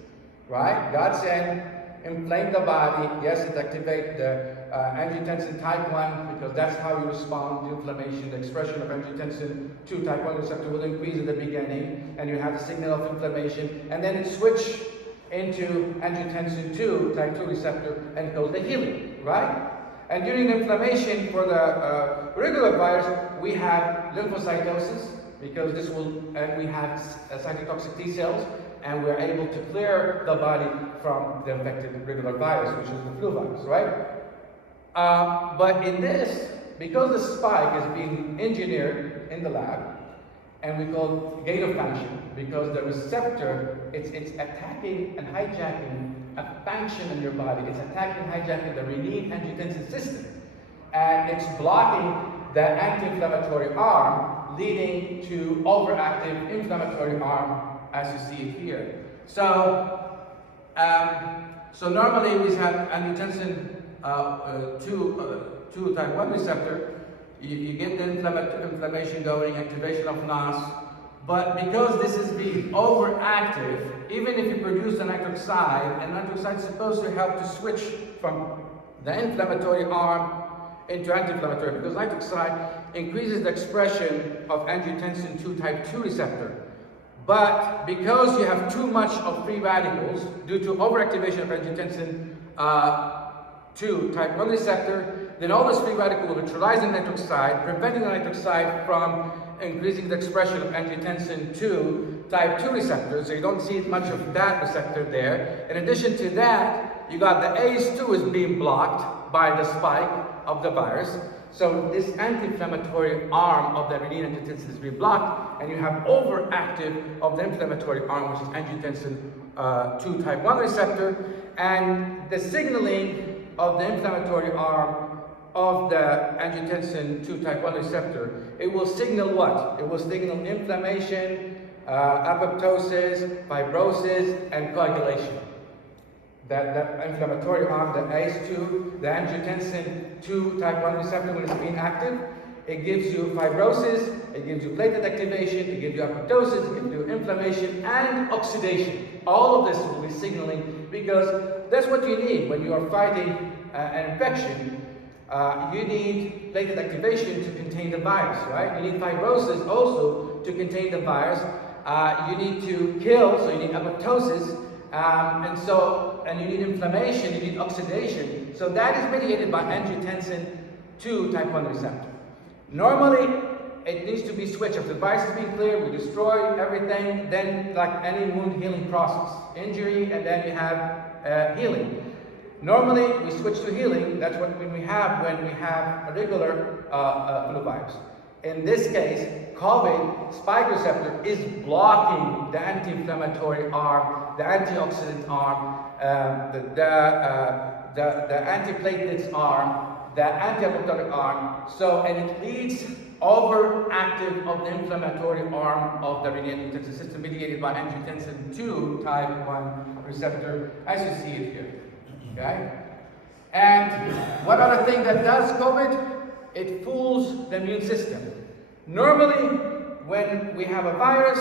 right? God said, inflame the body. Yes, it activates the angiotensin type 1 because that's how you respond to inflammation. The expression of angiotensin 2 type 1 receptor will increase in the beginning, and you have the signal of inflammation, and then it switches into angiotensin 2 type 2 receptor and goes the healing, right? And during inflammation for the regular virus, we have lymphocytosis, because we have cytotoxic T cells, and we're able to clear the body from the infected regular virus, which is the flu virus, right? But in this, because the spike is being engineered in the lab, and we call gain of function, because the receptor, it's attacking and hijacking a function in your body. It's attacking and hijacking the renin-angiotensin system, and it's blocking the anti-inflammatory arm, leading to overactive inflammatory arm, as you see it here. So normally we have angiotensin 2 type 1 receptor. You get the inflammation going, activation of NOS. But because this is being overactive, even if you produce a nitric oxide, and nitric oxide is supposed to help to switch from the inflammatory arm into anti-inflammatory, because nitric oxide increases the expression of angiotensin 2 type 2 receptor. But because you have too much of free radicals due to overactivation of angiotensin 2 type 1 receptor, then all this free radical will neutralize the nitric oxide, preventing the nitric oxide from increasing the expression of angiotensin 2 type 2 receptor. So you don't see much of that receptor there. In addition to that, you got the ACE2 is being blocked by the spike of the virus. So this anti-inflammatory arm of the renin-angiotensin is being blocked, and you have overactive of the inflammatory arm, which is angiotensin 2 type 1 receptor, and the signaling of the inflammatory arm of the angiotensin 2 type 1 receptor, it will signal what? It will signal inflammation, apoptosis, fibrosis, and coagulation. That inflammatory arm, the ACE2, the angiotensin 2 type 1 receptor, when it's being active, it gives you fibrosis, it gives you platelet activation, it gives you apoptosis, it gives you inflammation and oxidation. All of this will be signaling, because that's what you need when you are fighting an infection. You need platelet activation to contain the virus, right? You need fibrosis also to contain the virus. You need to kill, so you need apoptosis. And you need inflammation, you need oxidation. So that is mediated by angiotensin 2 type 1 receptor. Normally, it needs to be switched. If the virus is being cleared, we destroy everything, then like any wound healing process. Injury, and then you have healing. Normally, we switch to healing. That's what we have when we have a regular flu virus. In this case, COVID spike receptor is blocking the anti-inflammatory arm, the antioxidant arm, the antiplatelets arm, the anti-apoptotic arm. So, and it leads overactive of the inflammatory arm of the renin-angiotensin system mediated by angiotensin 2 type 1 receptor, as you see it here. Okay? And what other thing that does COVID? It fools the immune system. Normally, when we have a virus,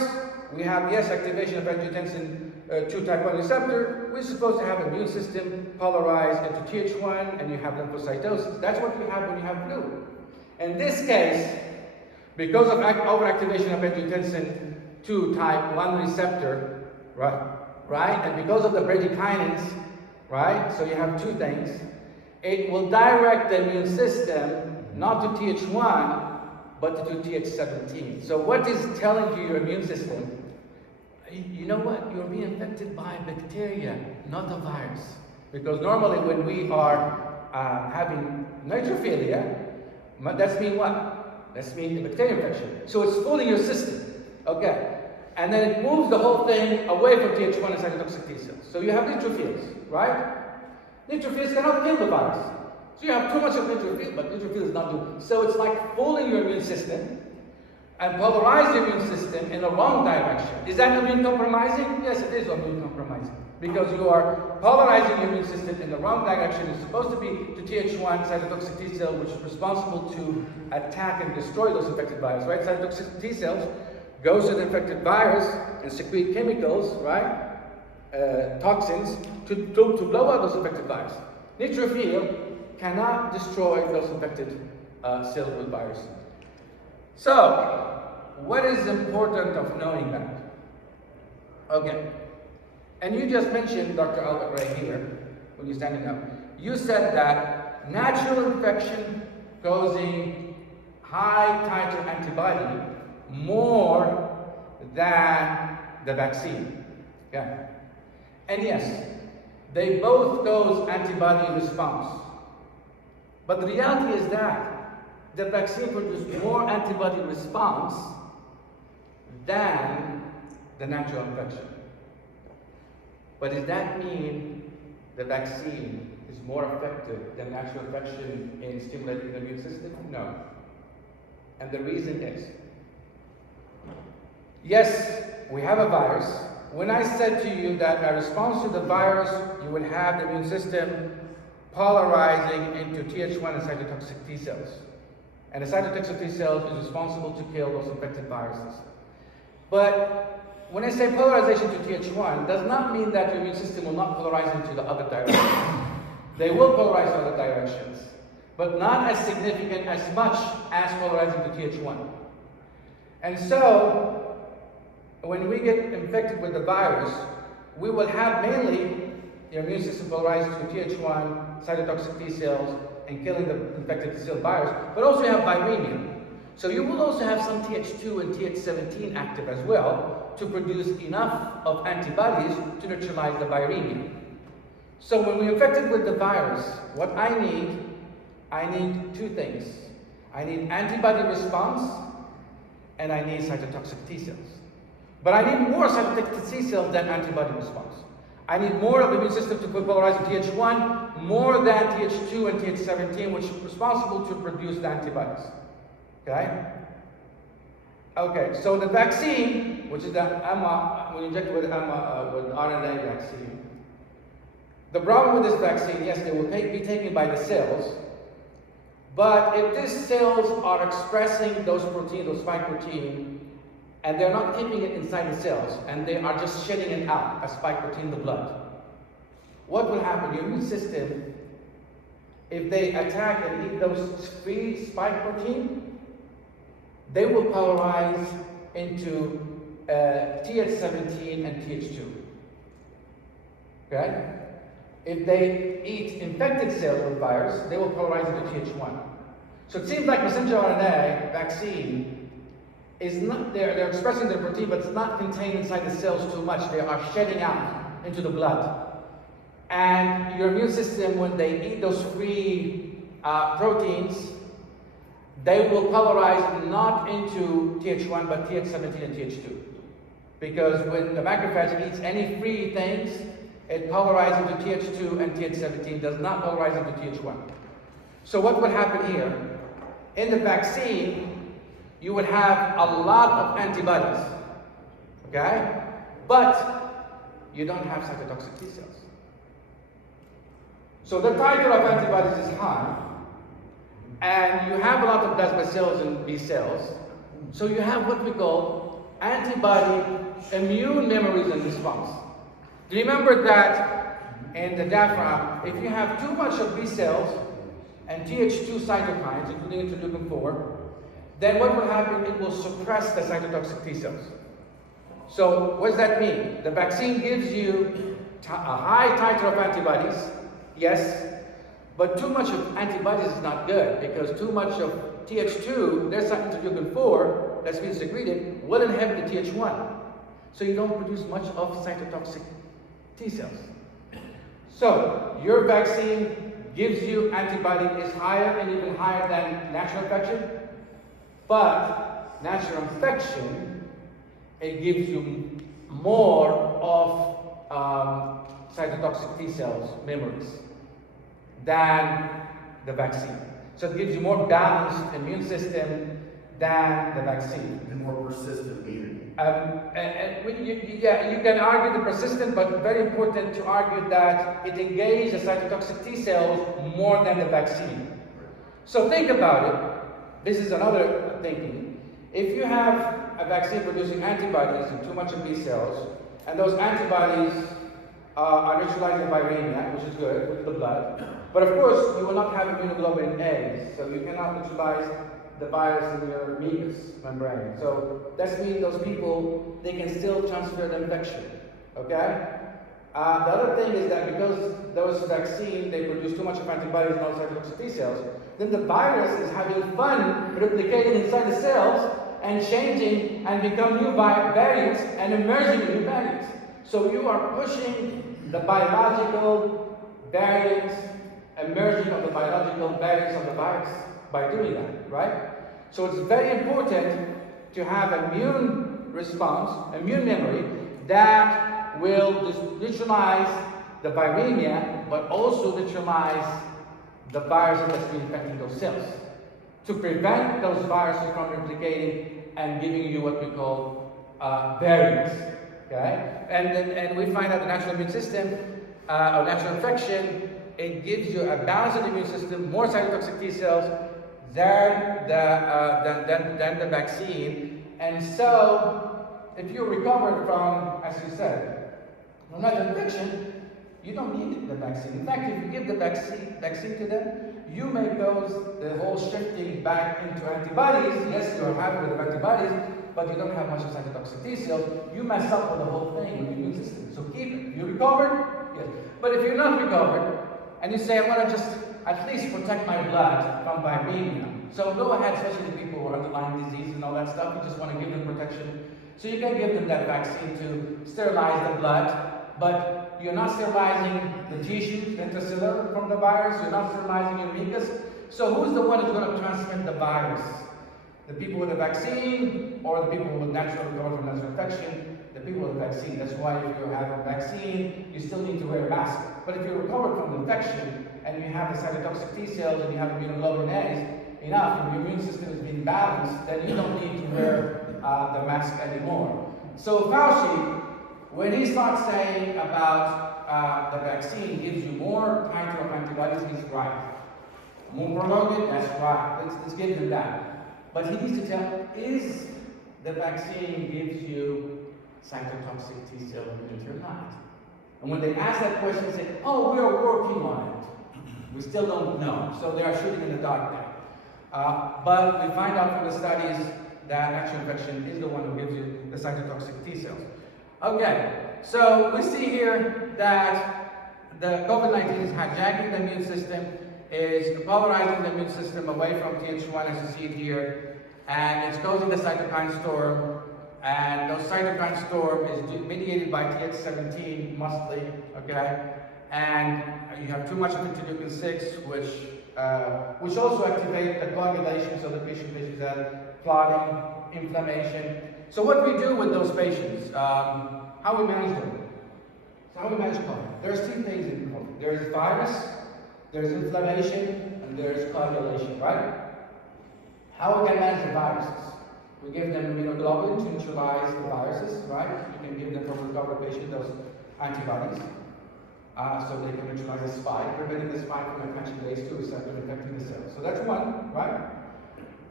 we have, yes, activation of angiotensin 2 type 1 receptor. We're supposed to have immune system polarized into Th1, and you have lymphocytosis. That's what you have when you have flu. In this case, because of overactivation of angiotensin 2 type 1 receptor, right, and because of the bradykinins, right, so you have two things, it will direct the immune system not to Th1, but to Th17. So what is telling you your immune system? You know what? You're being infected by bacteria, not a virus. Because normally when we are having neutrophilia, that's mean what? That's mean a bacteria infection. So it's fooling your system. Okay. And then it moves the whole thing away from Th1 and cytotoxic T cells. So you have neutrophils, right? Neutrophils cannot kill the virus. So you have too much of neutrophil, but neutrophil is not doing. So it's like fooling your immune system and polarize your immune system in the wrong direction. Is that immune compromising? Yes, it is immune compromising. Because you are polarizing your immune system in the wrong direction. It's supposed to be to Th1 cytotoxic T cell, which is responsible to attack and destroy those infected viruses, right? Cytotoxic T cells goes to the infected virus and secrete chemicals, right? Toxins to blow out those infected viruses. Neutrophil cannot destroy those infected cells with virus. So, what is important of knowing that? Okay. And you just mentioned, Dr. Albert Ray here, when you're standing up, you said that natural infection causing high titer antibody more than the vaccine. Okay. And yes, they both cause antibody response. But the reality is that the vaccine produces more antibody response than the natural infection. But does that mean the vaccine is more effective than natural infection in stimulating the immune system? No. And the reason is, yes, we have a virus. When I said to you that a response to the virus, you would have the immune system polarizing into Th1 and cytotoxic T cells. And the cytotoxic T cells is responsible to kill those infected viruses. But when I say polarization to Th1, does not mean that your immune system will not polarize into the other direction. They will polarize in other directions, but not as significant as much as polarizing to Th1. And so, when we get infected with the virus, we will have mainly your immune system polarized to Th1, cytotoxic T cells, and killing the infected cell virus, but also you have viremia. So you will also have some Th2 and Th17 active as well to produce enough of antibodies to neutralize the viremia. So when we're infected with the virus, what I need two things. I need antibody response, and I need cytotoxic T cells. But I need more cytotoxic T cells than antibody response. I need more of the immune system to polarize to Th1, more than Th2 and Th17, which is responsible to produce the antibodies. Okay? Okay, so the vaccine, which is the when you inject with RNA vaccine, the problem with this vaccine, yes, they will be taken by the cells, but if these cells are expressing those proteins, those spike protein, and they're not keeping it inside the cells, and they are just shedding it out as spike protein in the blood, what will happen? Your immune system, if they attack and eat those free spike protein, they will polarize into Th17 and Th2. Okay? If they eat infected cells with virus, they will polarize into Th1. So it seems like messenger RNA vaccine is not, they're expressing their protein, but it's not contained inside the cells too much. They are shedding out into the blood. And your immune system, when they eat those free proteins, they will polarize not into Th1, but Th17 and Th2. Because when the macrophage eats any free things, it polarizes into Th2 and Th17, does not polarize into Th1. So what would happen here? In the vaccine, you would have a lot of antibodies, okay? But you don't have cytotoxic T cells. So the titer of antibodies is high, and you have a lot of plasma cells and B cells. So you have what we call antibody immune memories and response. Remember that in the diaphragm, if you have too much of B cells and Th2 cytokines, including interleukin-4, then what will happen? It will suppress the cytotoxic T cells. So what does that mean? The vaccine gives you a high titer of antibodies, yes, but too much of antibodies is not good, because too much of Th2, there's interleukin-4 that's being secreted, will inhibit the Th1. So you don't produce much of cytotoxic T cells. So your vaccine gives you antibody is higher and even higher than natural infection, but natural infection, it gives you more of cytotoxic T cells memories than the vaccine. So it gives you more balanced immune system than the vaccine. And more persistent immunity. You can argue the persistent, but very important to argue that it engages the cytotoxic T cells more than the vaccine. So think about it. This is another thinking. If you have a vaccine producing antibodies and too much of B cells, and those antibodies are neutralizing viremia, which is good with the blood, but of course you will not have immunoglobulin A, so you cannot neutralize the virus in your mucous membrane. So that means those people, they can still transfer the infection, okay? The other thing is that because those vaccines, they produce too much of antibodies and all cytotoxic T cells, then the virus is having fun replicating inside the cells and changing and become new variants and emerging new variants. So you are pushing the biological variants, emerging of the biological variants of the virus by doing that, right? So it's very important to have immune response, immune memory, that will neutralize the viremia, but also neutralize the virus that's been infecting those cells, to prevent those viruses from replicating and giving you what we call variants, okay? And we find that the natural immune system, or natural infection, it gives you a balanced immune system, more cytotoxic T cells than the vaccine. And so, if you recover from, as you said, from natural infection, you don't need the vaccine. In fact, if you give the vaccine to them, you make the whole shifting back into antibodies. Yes, you are happy with the antibodies, but you don't have much of cytotoxic T cells. You mess up with the whole thing with the immune system. So keep it. You recovered? Yes. But if you're not recovered, and you say, I want to just at least protect my blood from viremia. So go ahead, especially the people who are underlying disease and all that stuff, you just want to give them protection. So you can give them that vaccine to sterilize the blood, but you're not sterilizing the tissues, the intracellular from the virus, you're not sterilizing your mucus. So who's the one who's going to transmit the virus? The people with the vaccine or the people with natural recovery from natural infection? The people with the vaccine. That's why if you have a vaccine, you still need to wear a mask. But if you're recovered from the infection and you have the cytotoxic T cells and you have immunoglobulin A's enough and your immune system is being balanced, then you don't need to wear the mask anymore. So Fauci, when he starts saying about the vaccine gives you more titer of antibodies, he's right. More prolonged, that's right. Let's give him that. But he needs to tell, is the vaccine gives you cytotoxic T cell immunity or not? And when they ask that question, they say, oh, we are working on it. We still don't know. So they are shooting in the dark there. But we find out from the studies that natural infection is the one who gives you the cytotoxic T cells. Okay, so we see here that the COVID-19 is hijacking the immune system, is polarizing the immune system away from Th1, as you see it here, and it's causing the cytokine storm, and those cytokine storm is mediated by Th17 mostly, okay? And you have too much of interleukin 6, which also activate the coagulation, so the patient basically has clotting, inflammation. So what we do with those patients, how we manage them? So how we manage COVID? There's two things in COVID. There's virus, there's inflammation, and there's coagulation, right? How we can manage the viruses? We give them immunoglobulin to neutralize the viruses, right? You can give them for recovered patients those antibodies, so they can neutralize the spike, preventing the spike from attaching to the ACE2 receptor and infecting the cells. So that's one, right?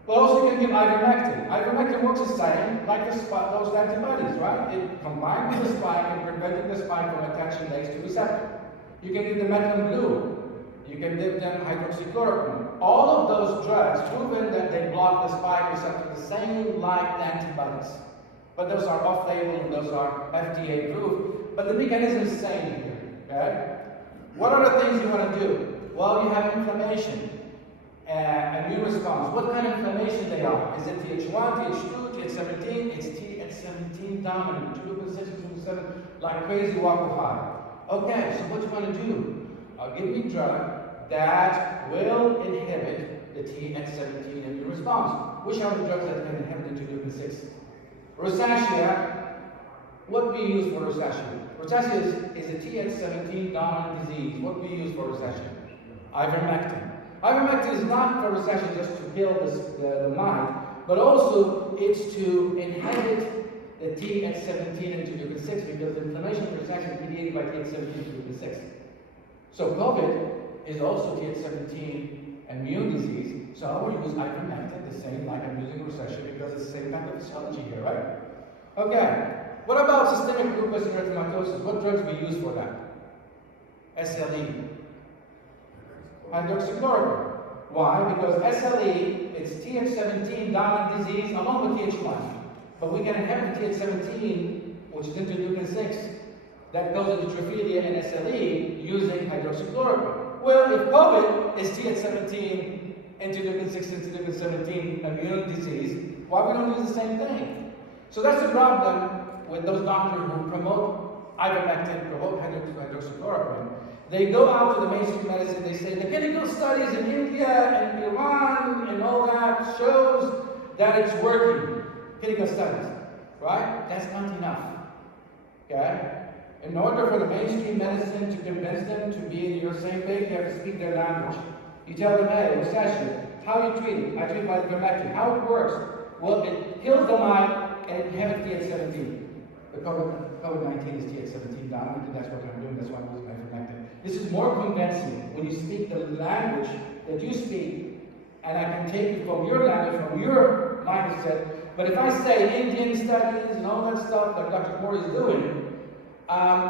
But also you can give ivermectin. Ivermectin works the same like those antibodies, right? It combines with the spike and preventing the spike from attaching to the ACE2 receptor. You can give them methylene blue. You can give them hydroxychloroquine. All of those drugs proven that they block the spike receptor the same like the antibodies. But those are off-label and those are FDA approved. But the mechanism is the same here. Okay? What are the things you want to do? Well, you have inflammation, immune response. What kind of inflammation they are? Is it Th1, Th2, Th17? It's Th17 dominant, interleukin 6, interleukin 7, like crazy wacko high. Okay, so what do you want to do? I'll give you a drug that will inhibit the Th17 immune response. Which are the drugs that can inhibit interleukin 6? Rosacea. What do we use for rosacea? Rosacea is a Th17 dominant disease. What do we use for rosacea? Ivermectin. Ivermectin is not for rosacea just to kill the mite, but also it's to inhibit the Th17 interleukin 6 because the inflammation for rosacea is mediated by Th17 interleukin 6. So COVID is also Th17 immune disease, so I will use ivermectin the same like I'm using rosacea because it's the same pathophysiology here, right? Okay. What about systemic lupus erythematosus? What drugs we use for that? SLE. Hydroxychloroquine. Why? Because SLE, it's Th17 dominant disease along with Th1. But we can inhibit Th17, which is interleukin 6, that goes into trophilia and SLE using hydroxychloroquine. Well, if COVID is Th17, interleukin 6, interleukin 17 immune disease, why we don't use the same thing? So that's the problem with those doctors who promote ivermectin, promote hydroxychloroquine. They go out to the mainstream medicine, they say the clinical studies in India and Iran and all that shows that it's working. Clinical studies, right? That's not enough, okay? In order for the mainstream medicine to convince them to be in your same page, you have to speak their language. You tell them, hey, recession, how you treat it? I treat it by ivermectin. How it works? Well, it kills the mite and it inhibits Th17. The COVID-19 is Th17 dominant, and that's what I'm doing. That's why I'm using ivermectin. This is more convincing when you speak the language that you speak, and I can take it from your language, from your mindset. But if I say Indian studies and all that stuff that Dr. Corey is doing,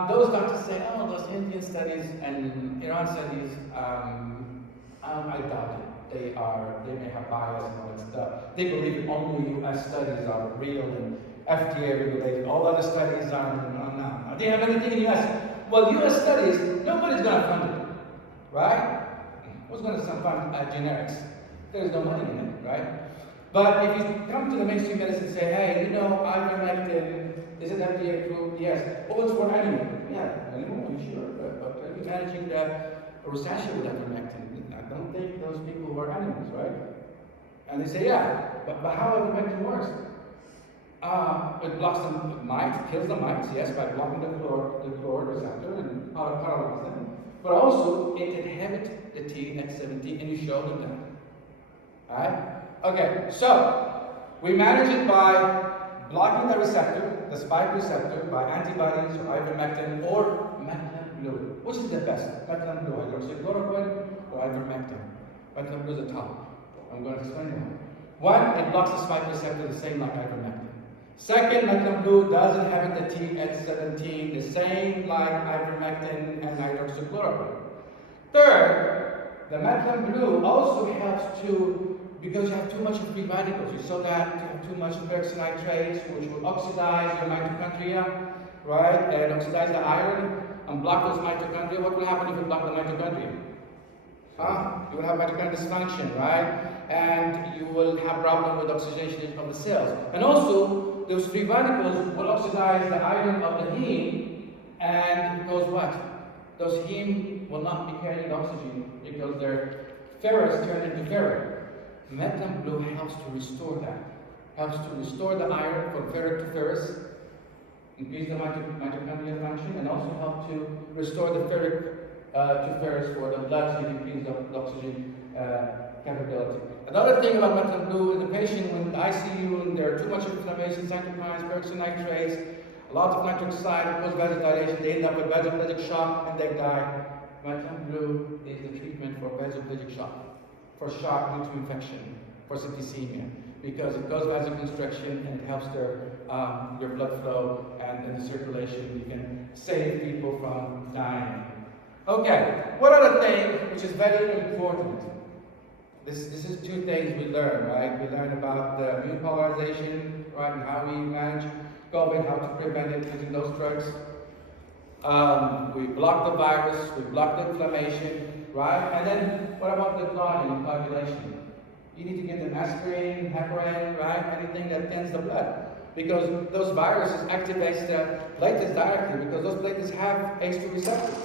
those doctors say, oh, those Indian studies and Iran studies, I doubt it. They may have bias and all that stuff. They believe only US studies are real and FDA regulated. All other studies are not. They have anything in US. Well, US studies, nobody's going to fund it, right? Who's going to fund generics? There's no money in it, right? But if you come to the mainstream medicine and say, hey, you know, ivermectin, is it FDA approved? Yes. Oh, it's for animal. Yeah, animal, sure. But are you managing the rosacea with ivermectin? I don't think those people were animals, right? And they say, yeah, but how ivermectin works? It blocks the mite, kills the mites, yes, by blocking the chloride receptor and paralyzes them. But also, it inhibits the Th17, and you show them that. Alright? Okay, so we manage it by blocking the receptor, the spike receptor, by antibodies or ivermectin or methylene blue. Which is the best? Methylene blue, hydroxychloroquine or ivermectin. Methylene blue is the top. I'm going to explain why. One, it blocks the spike receptor the same like ivermectin. Second, methylene blue doesn't have the Th17, the same like ivermectin and hydroxychloroquine. Third, the methylene blue also helps to, because you have too much of free radicals. You saw that you have too much of peroxynitrates, which will oxidize your mitochondria, right? And oxidize the iron and block those mitochondria. What will happen if you block the mitochondria? You will have mitochondrial dysfunction, right? And you will have problem with oxygenation of the cells. And also, those free radicals will oxidize the iron of the heme, and because what? Those heme will not be carrying oxygen because their ferrous turn into ferric. Methylene blue helps to restore that. Helps to restore the iron from ferric to ferrous, increase the mitochondrial function, and also help to restore the ferric to ferrous for the blood, so you increase the oxygen capability. Another thing about methylene blue in the patient when the ICU and there are too much inflammation, cytokines, peroxynitrates, a lot of nitric oxide, post vasodilation, they end up with vasoplegic shock and they die. Methylene blue is the treatment for vasoplegic shock, for shock due to infection, for septicemia, because it causes vasoconstriction and it helps your blood flow and the circulation. You can save people from dying. Okay, one other thing which is very important. This is two things we learn, right? We learn about the immune polarization, right, and how we manage COVID, how to prevent it using those drugs. We block the virus, we block the inflammation, right? And then what about the clotting and coagulation? You need to give them aspirin, heparin, right? Anything that thins the blood. Because those viruses activate the platelets directly, because those platelets have ACE2 receptors.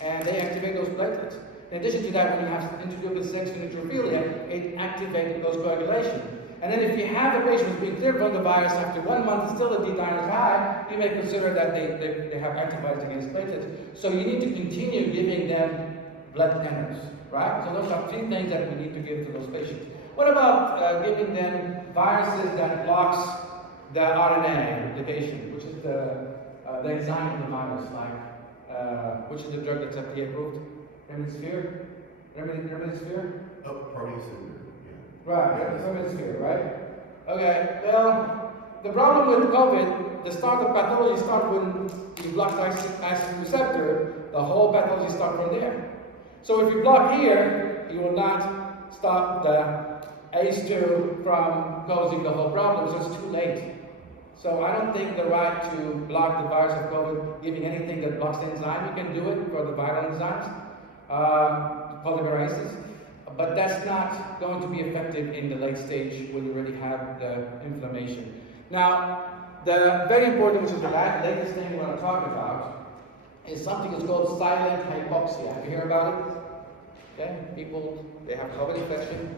And they activate those platelets. In addition to that, when you have interleukin 6 and neutrophilia, it activates those coagulation. And then if you have a patient who's been cleared from the virus after 1 month and still the D-dimer is high, you may consider that they have antibodies against platelets. So you need to continue giving them blood thinners, right? So those are 3 things that we need to give to those patients. What about giving them viruses that blocks the RNA replication, which is the enzyme of the virus, which is the drug that's FDA approved? Remdesivir? Remdesivir? Oh, Remdesivir, yeah. Right, Remdesivir, right? Okay, well, the problem with COVID, the start of pathology starts when you block the acid receptor, the whole pathology starts from there. So if you block here, you will not stop the ACE2 from causing the whole problem, so it's too late. So I don't think the right to block the virus of COVID, giving anything that blocks the enzyme. You can do it for the viral enzymes, polymerases, but that's not going to be effective in the late stage when you already have the inflammation. Now, the very important, which is the latest thing we want to talk about, is something that's called silent hypoxia. Have you heard about it? Okay, people, they have COVID infection,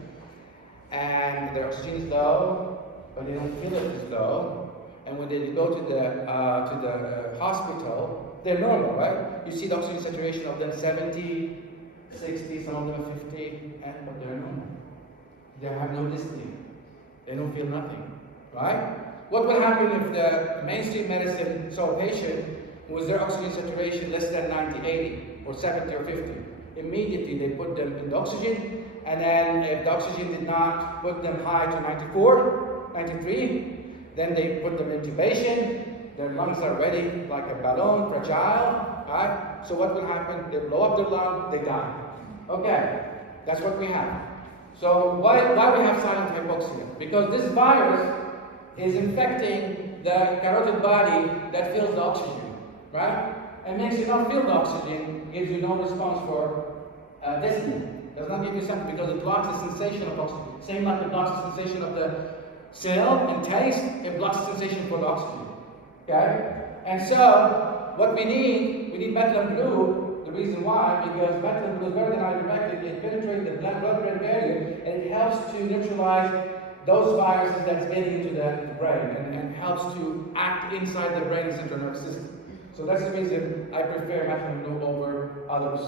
and their oxygen is low, but they don't feel it is low. And when they go to the hospital, they're normal, right? You see the oxygen saturation of them 70, 60, some of them 50, but they're normal. They have no dyspnea. They don't feel nothing, right? What will happen if the mainstream medicine saw a patient with their oxygen saturation less than 90, 80, or 70 or 50? Immediately they put them in the oxygen, and then if the oxygen did not put them high to 94, 93, then they put them in intubation. Their lungs are ready like a balloon, fragile, right? So what will happen? They blow up their lung, they die. Okay, that's what we have. So why we have silent hypoxia? Because this virus is infecting the carotid body that fills the oxygen, right? And makes you not feel the oxygen, gives you no response for dyspnea. Does not give you something because it blocks the sensation of oxygen. Same like it blocks the sensation of the smell and taste, it blocks the sensation for the oxygen. Okay? And so, what we need methylene blue. The reason why, because methylene blue is better than ivermectin. It penetrates the blood-brain barrier, and it helps to neutralize those viruses that's getting into the brain, and helps to act inside the brain and central nervous system. So that's the reason I prefer methylene blue over others.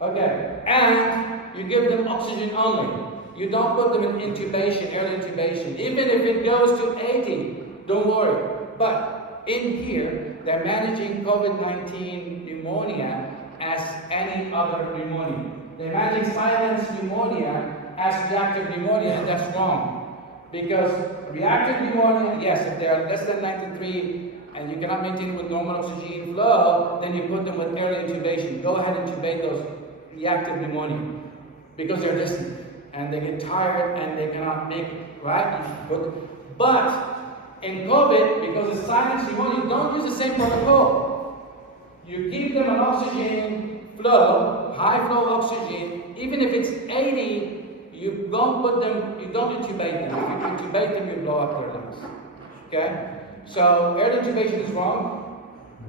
Okay, and you give them oxygen only. You don't put them in intubation, early intubation. Even if it goes to 80, don't worry. But in here, they're managing COVID-19 pneumonia as any other pneumonia. They're managing silent pneumonia as reactive pneumonia, and that's wrong. Because reactive pneumonia, yes, if they are less than 93 and you cannot maintain with normal oxygen flow, then you put them with early intubation. Go ahead and intubate those reactive pneumonia because they're distant. And they get tired and they cannot make it, right? But in COVID, because it's silent pneumonia, don't use the same protocol. You give them an oxygen flow high flow of oxygen, even if it's 80, you don't intubate them. If you intubate them, you blow up their lungs. Okay? So air intubation is wrong.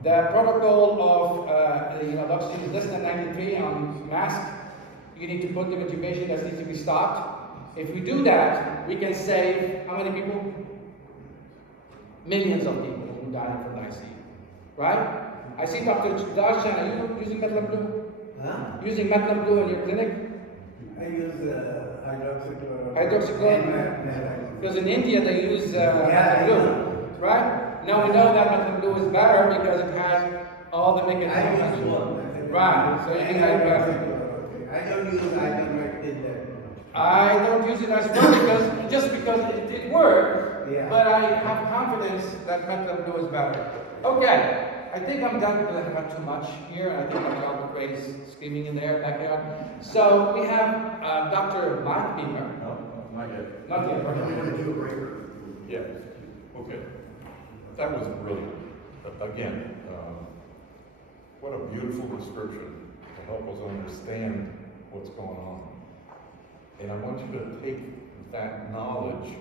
The protocol of the oxygen is less than 93 on mask. You need to put them in intubation. That needs to be stopped. If we do that, we can save how many people? Millions of people who die from the ICU. Right? I see Dr. Darshan, are you using Methylene Blue? Huh? Using Methylene Blue in your clinic? I use hydroxychloroquine. Hydroxychloroquine? Because in India they use Yeah, Methylene Blue, right? Now we know that Methylene Blue is better because it has all the I mechanisms. use one. Right, so you can hydroxychloroquine. I don't use ivermectin there. I don't use it as well because it worked, Yeah. but I have confidence that Methylene Blue is better. Okay, I think I'm done because I've had too much here. I think Dr. Albert Gray is screaming in there, backyard. So we have Dr. Mike Beamer. No, not yet. Not yet. We're gonna do a breaker. Yeah, okay. That was brilliant. Again, what a beautiful description to help us understand what's going on. And I want you to take that knowledge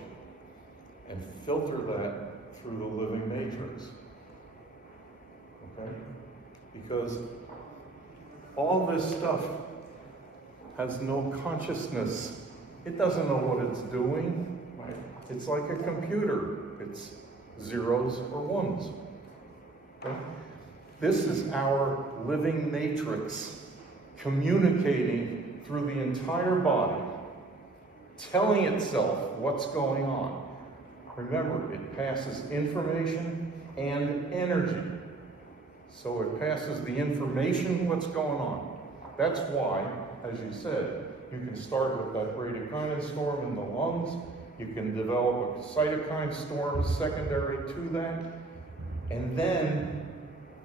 and filter that through the living matrix. Okay? Because all this stuff has no consciousness. It doesn't know what it's doing. Right? It's like a computer. It's zeros or ones. Okay? This is our living matrix communicating through the entire body, telling itself what's going on. Remember, it passes information and energy. So it passes the information, what's going on. That's why, as you said, you can start with that bradykinin storm in the lungs. You can develop a cytokine storm secondary to that. And then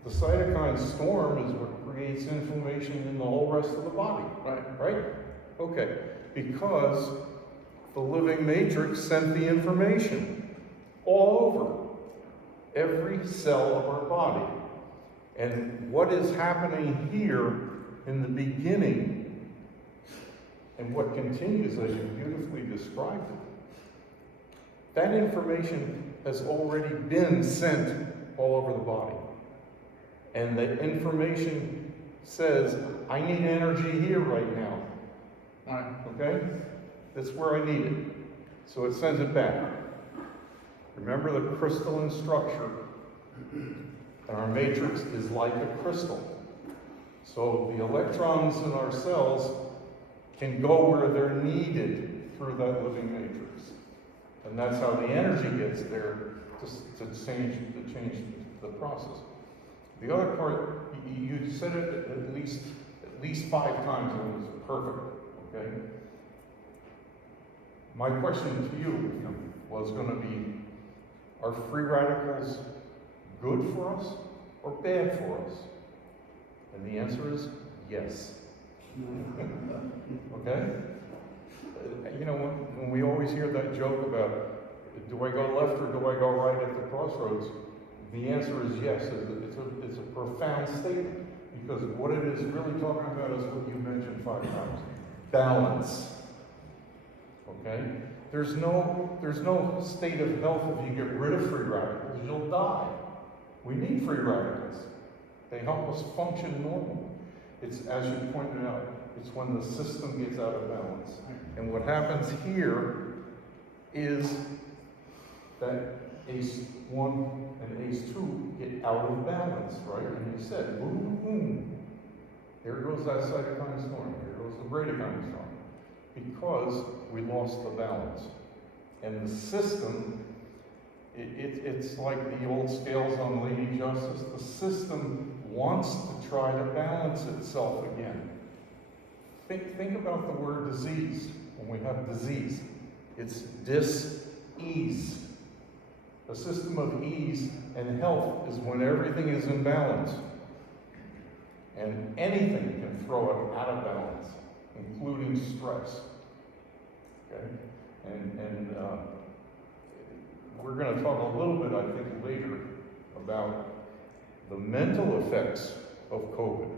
the cytokine storm is what creates inflammation in the whole rest of the body. Right? Okay. Because the living matrix sent the information all over every cell of our body. And what is happening here in the beginning, and what continues as you beautifully described it, that information has already been sent all over the body. And the information says, I need energy here right now. Okay? That's where I need it. So it sends it back. Remember the crystalline structure. And our matrix is like a crystal. So the electrons in our cells can go where they're needed through that living matrix. And that's how the energy gets there to change the process. The other part, you said it at least 5 times, and it was perfect, okay? My question to you was going to be, are free radicals good for us or bad for us? And the answer is yes. Okay? You know, when we always hear that joke about, do I go left or do I go right at the crossroads? The answer is yes. It's a profound statement, because what it is really talking about is what you mentioned 5 times. Balance. Okay? There's no state of health if you get rid of free radicals, you'll die. We need free radicals. They help us function normally. It's, as you pointed out, it's when the system gets out of balance. And what happens here is that ACE1 and ACE2 get out of balance, right? And you said, boom, boom. There goes that cytokine storm. There goes the bradykinin storm. Because we lost the balance. And the system, it's like the old scales on Lady Justice. The system wants to try to balance itself again. Think about the word disease. When we have disease, it's dis-ease. A system of ease and health is when everything is in balance. And anything can throw it out of balance, including stress. Okay? And we're going to talk a little bit, I think, later about the mental effects of COVID.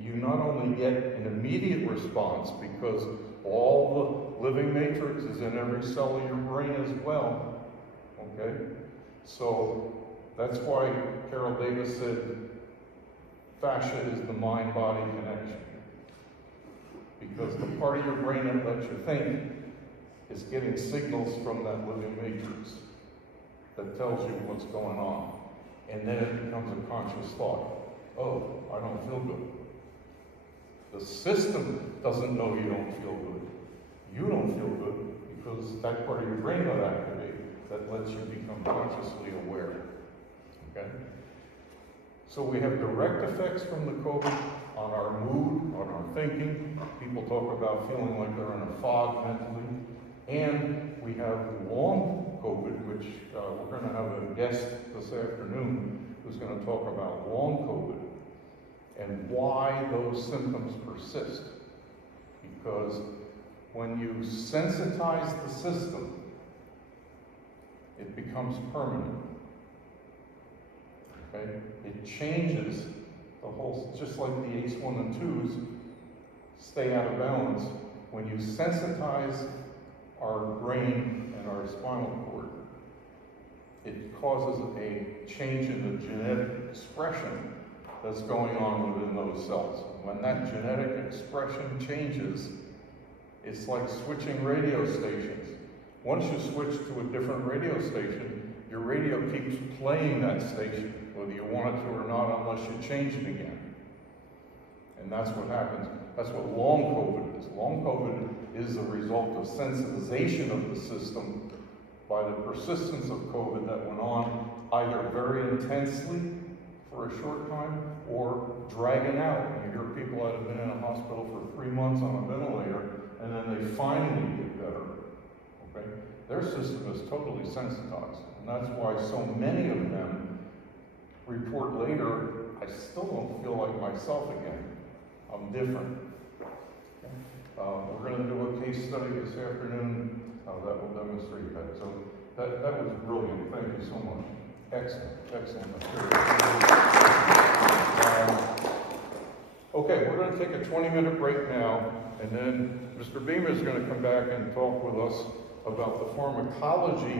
you not only get an immediate response because all the living matrix is in every cell of your brain as well, okay? So that's why Carol Davis said fascia is the mind-body connection. Because the part of your brain that lets you think is getting signals from that living matrix that tells you what's going on. And then it becomes a conscious thought. Oh, I don't feel good. The system doesn't know you don't feel good. You don't feel good because that part of your brain got activated that lets you become consciously aware. Okay? So we have direct effects from the COVID on our mood, on our thinking. People talk about feeling like they're in a fog mentally. And we have long COVID, which we're going to have a guest this afternoon who's going to talk about long COVID and why those symptoms persist. Because when you sensitize the system, it becomes permanent. Okay? It changes the whole, just like the ACE1 and 2s stay out of balance. When you sensitize our brain and our spinal cord, it causes a change in the genetic expression that's going on within those cells. When that genetic expression changes, it's like switching radio stations. Once you switch to a different radio station, your radio keeps playing that station, whether you want it to or not, unless you change it again. And that's what happens. That's what long COVID is. Long COVID is a result of sensitization of the system by the persistence of COVID that went on either very intensely for a short time or dragging out. And you hear people that have been in a hospital for 3 months on a ventilator and then they finally get better. Okay? Their system is totally sensitized. And that's why so many of them report later, I still don't feel like myself again. I'm different. We're going to do a case study this afternoon that will demonstrate that. So that was brilliant. Thank you so much. Excellent material. Okay, we're going to take a 20-minute break now, and then Mr. Beamer is going to come back and talk with us about the pharmacology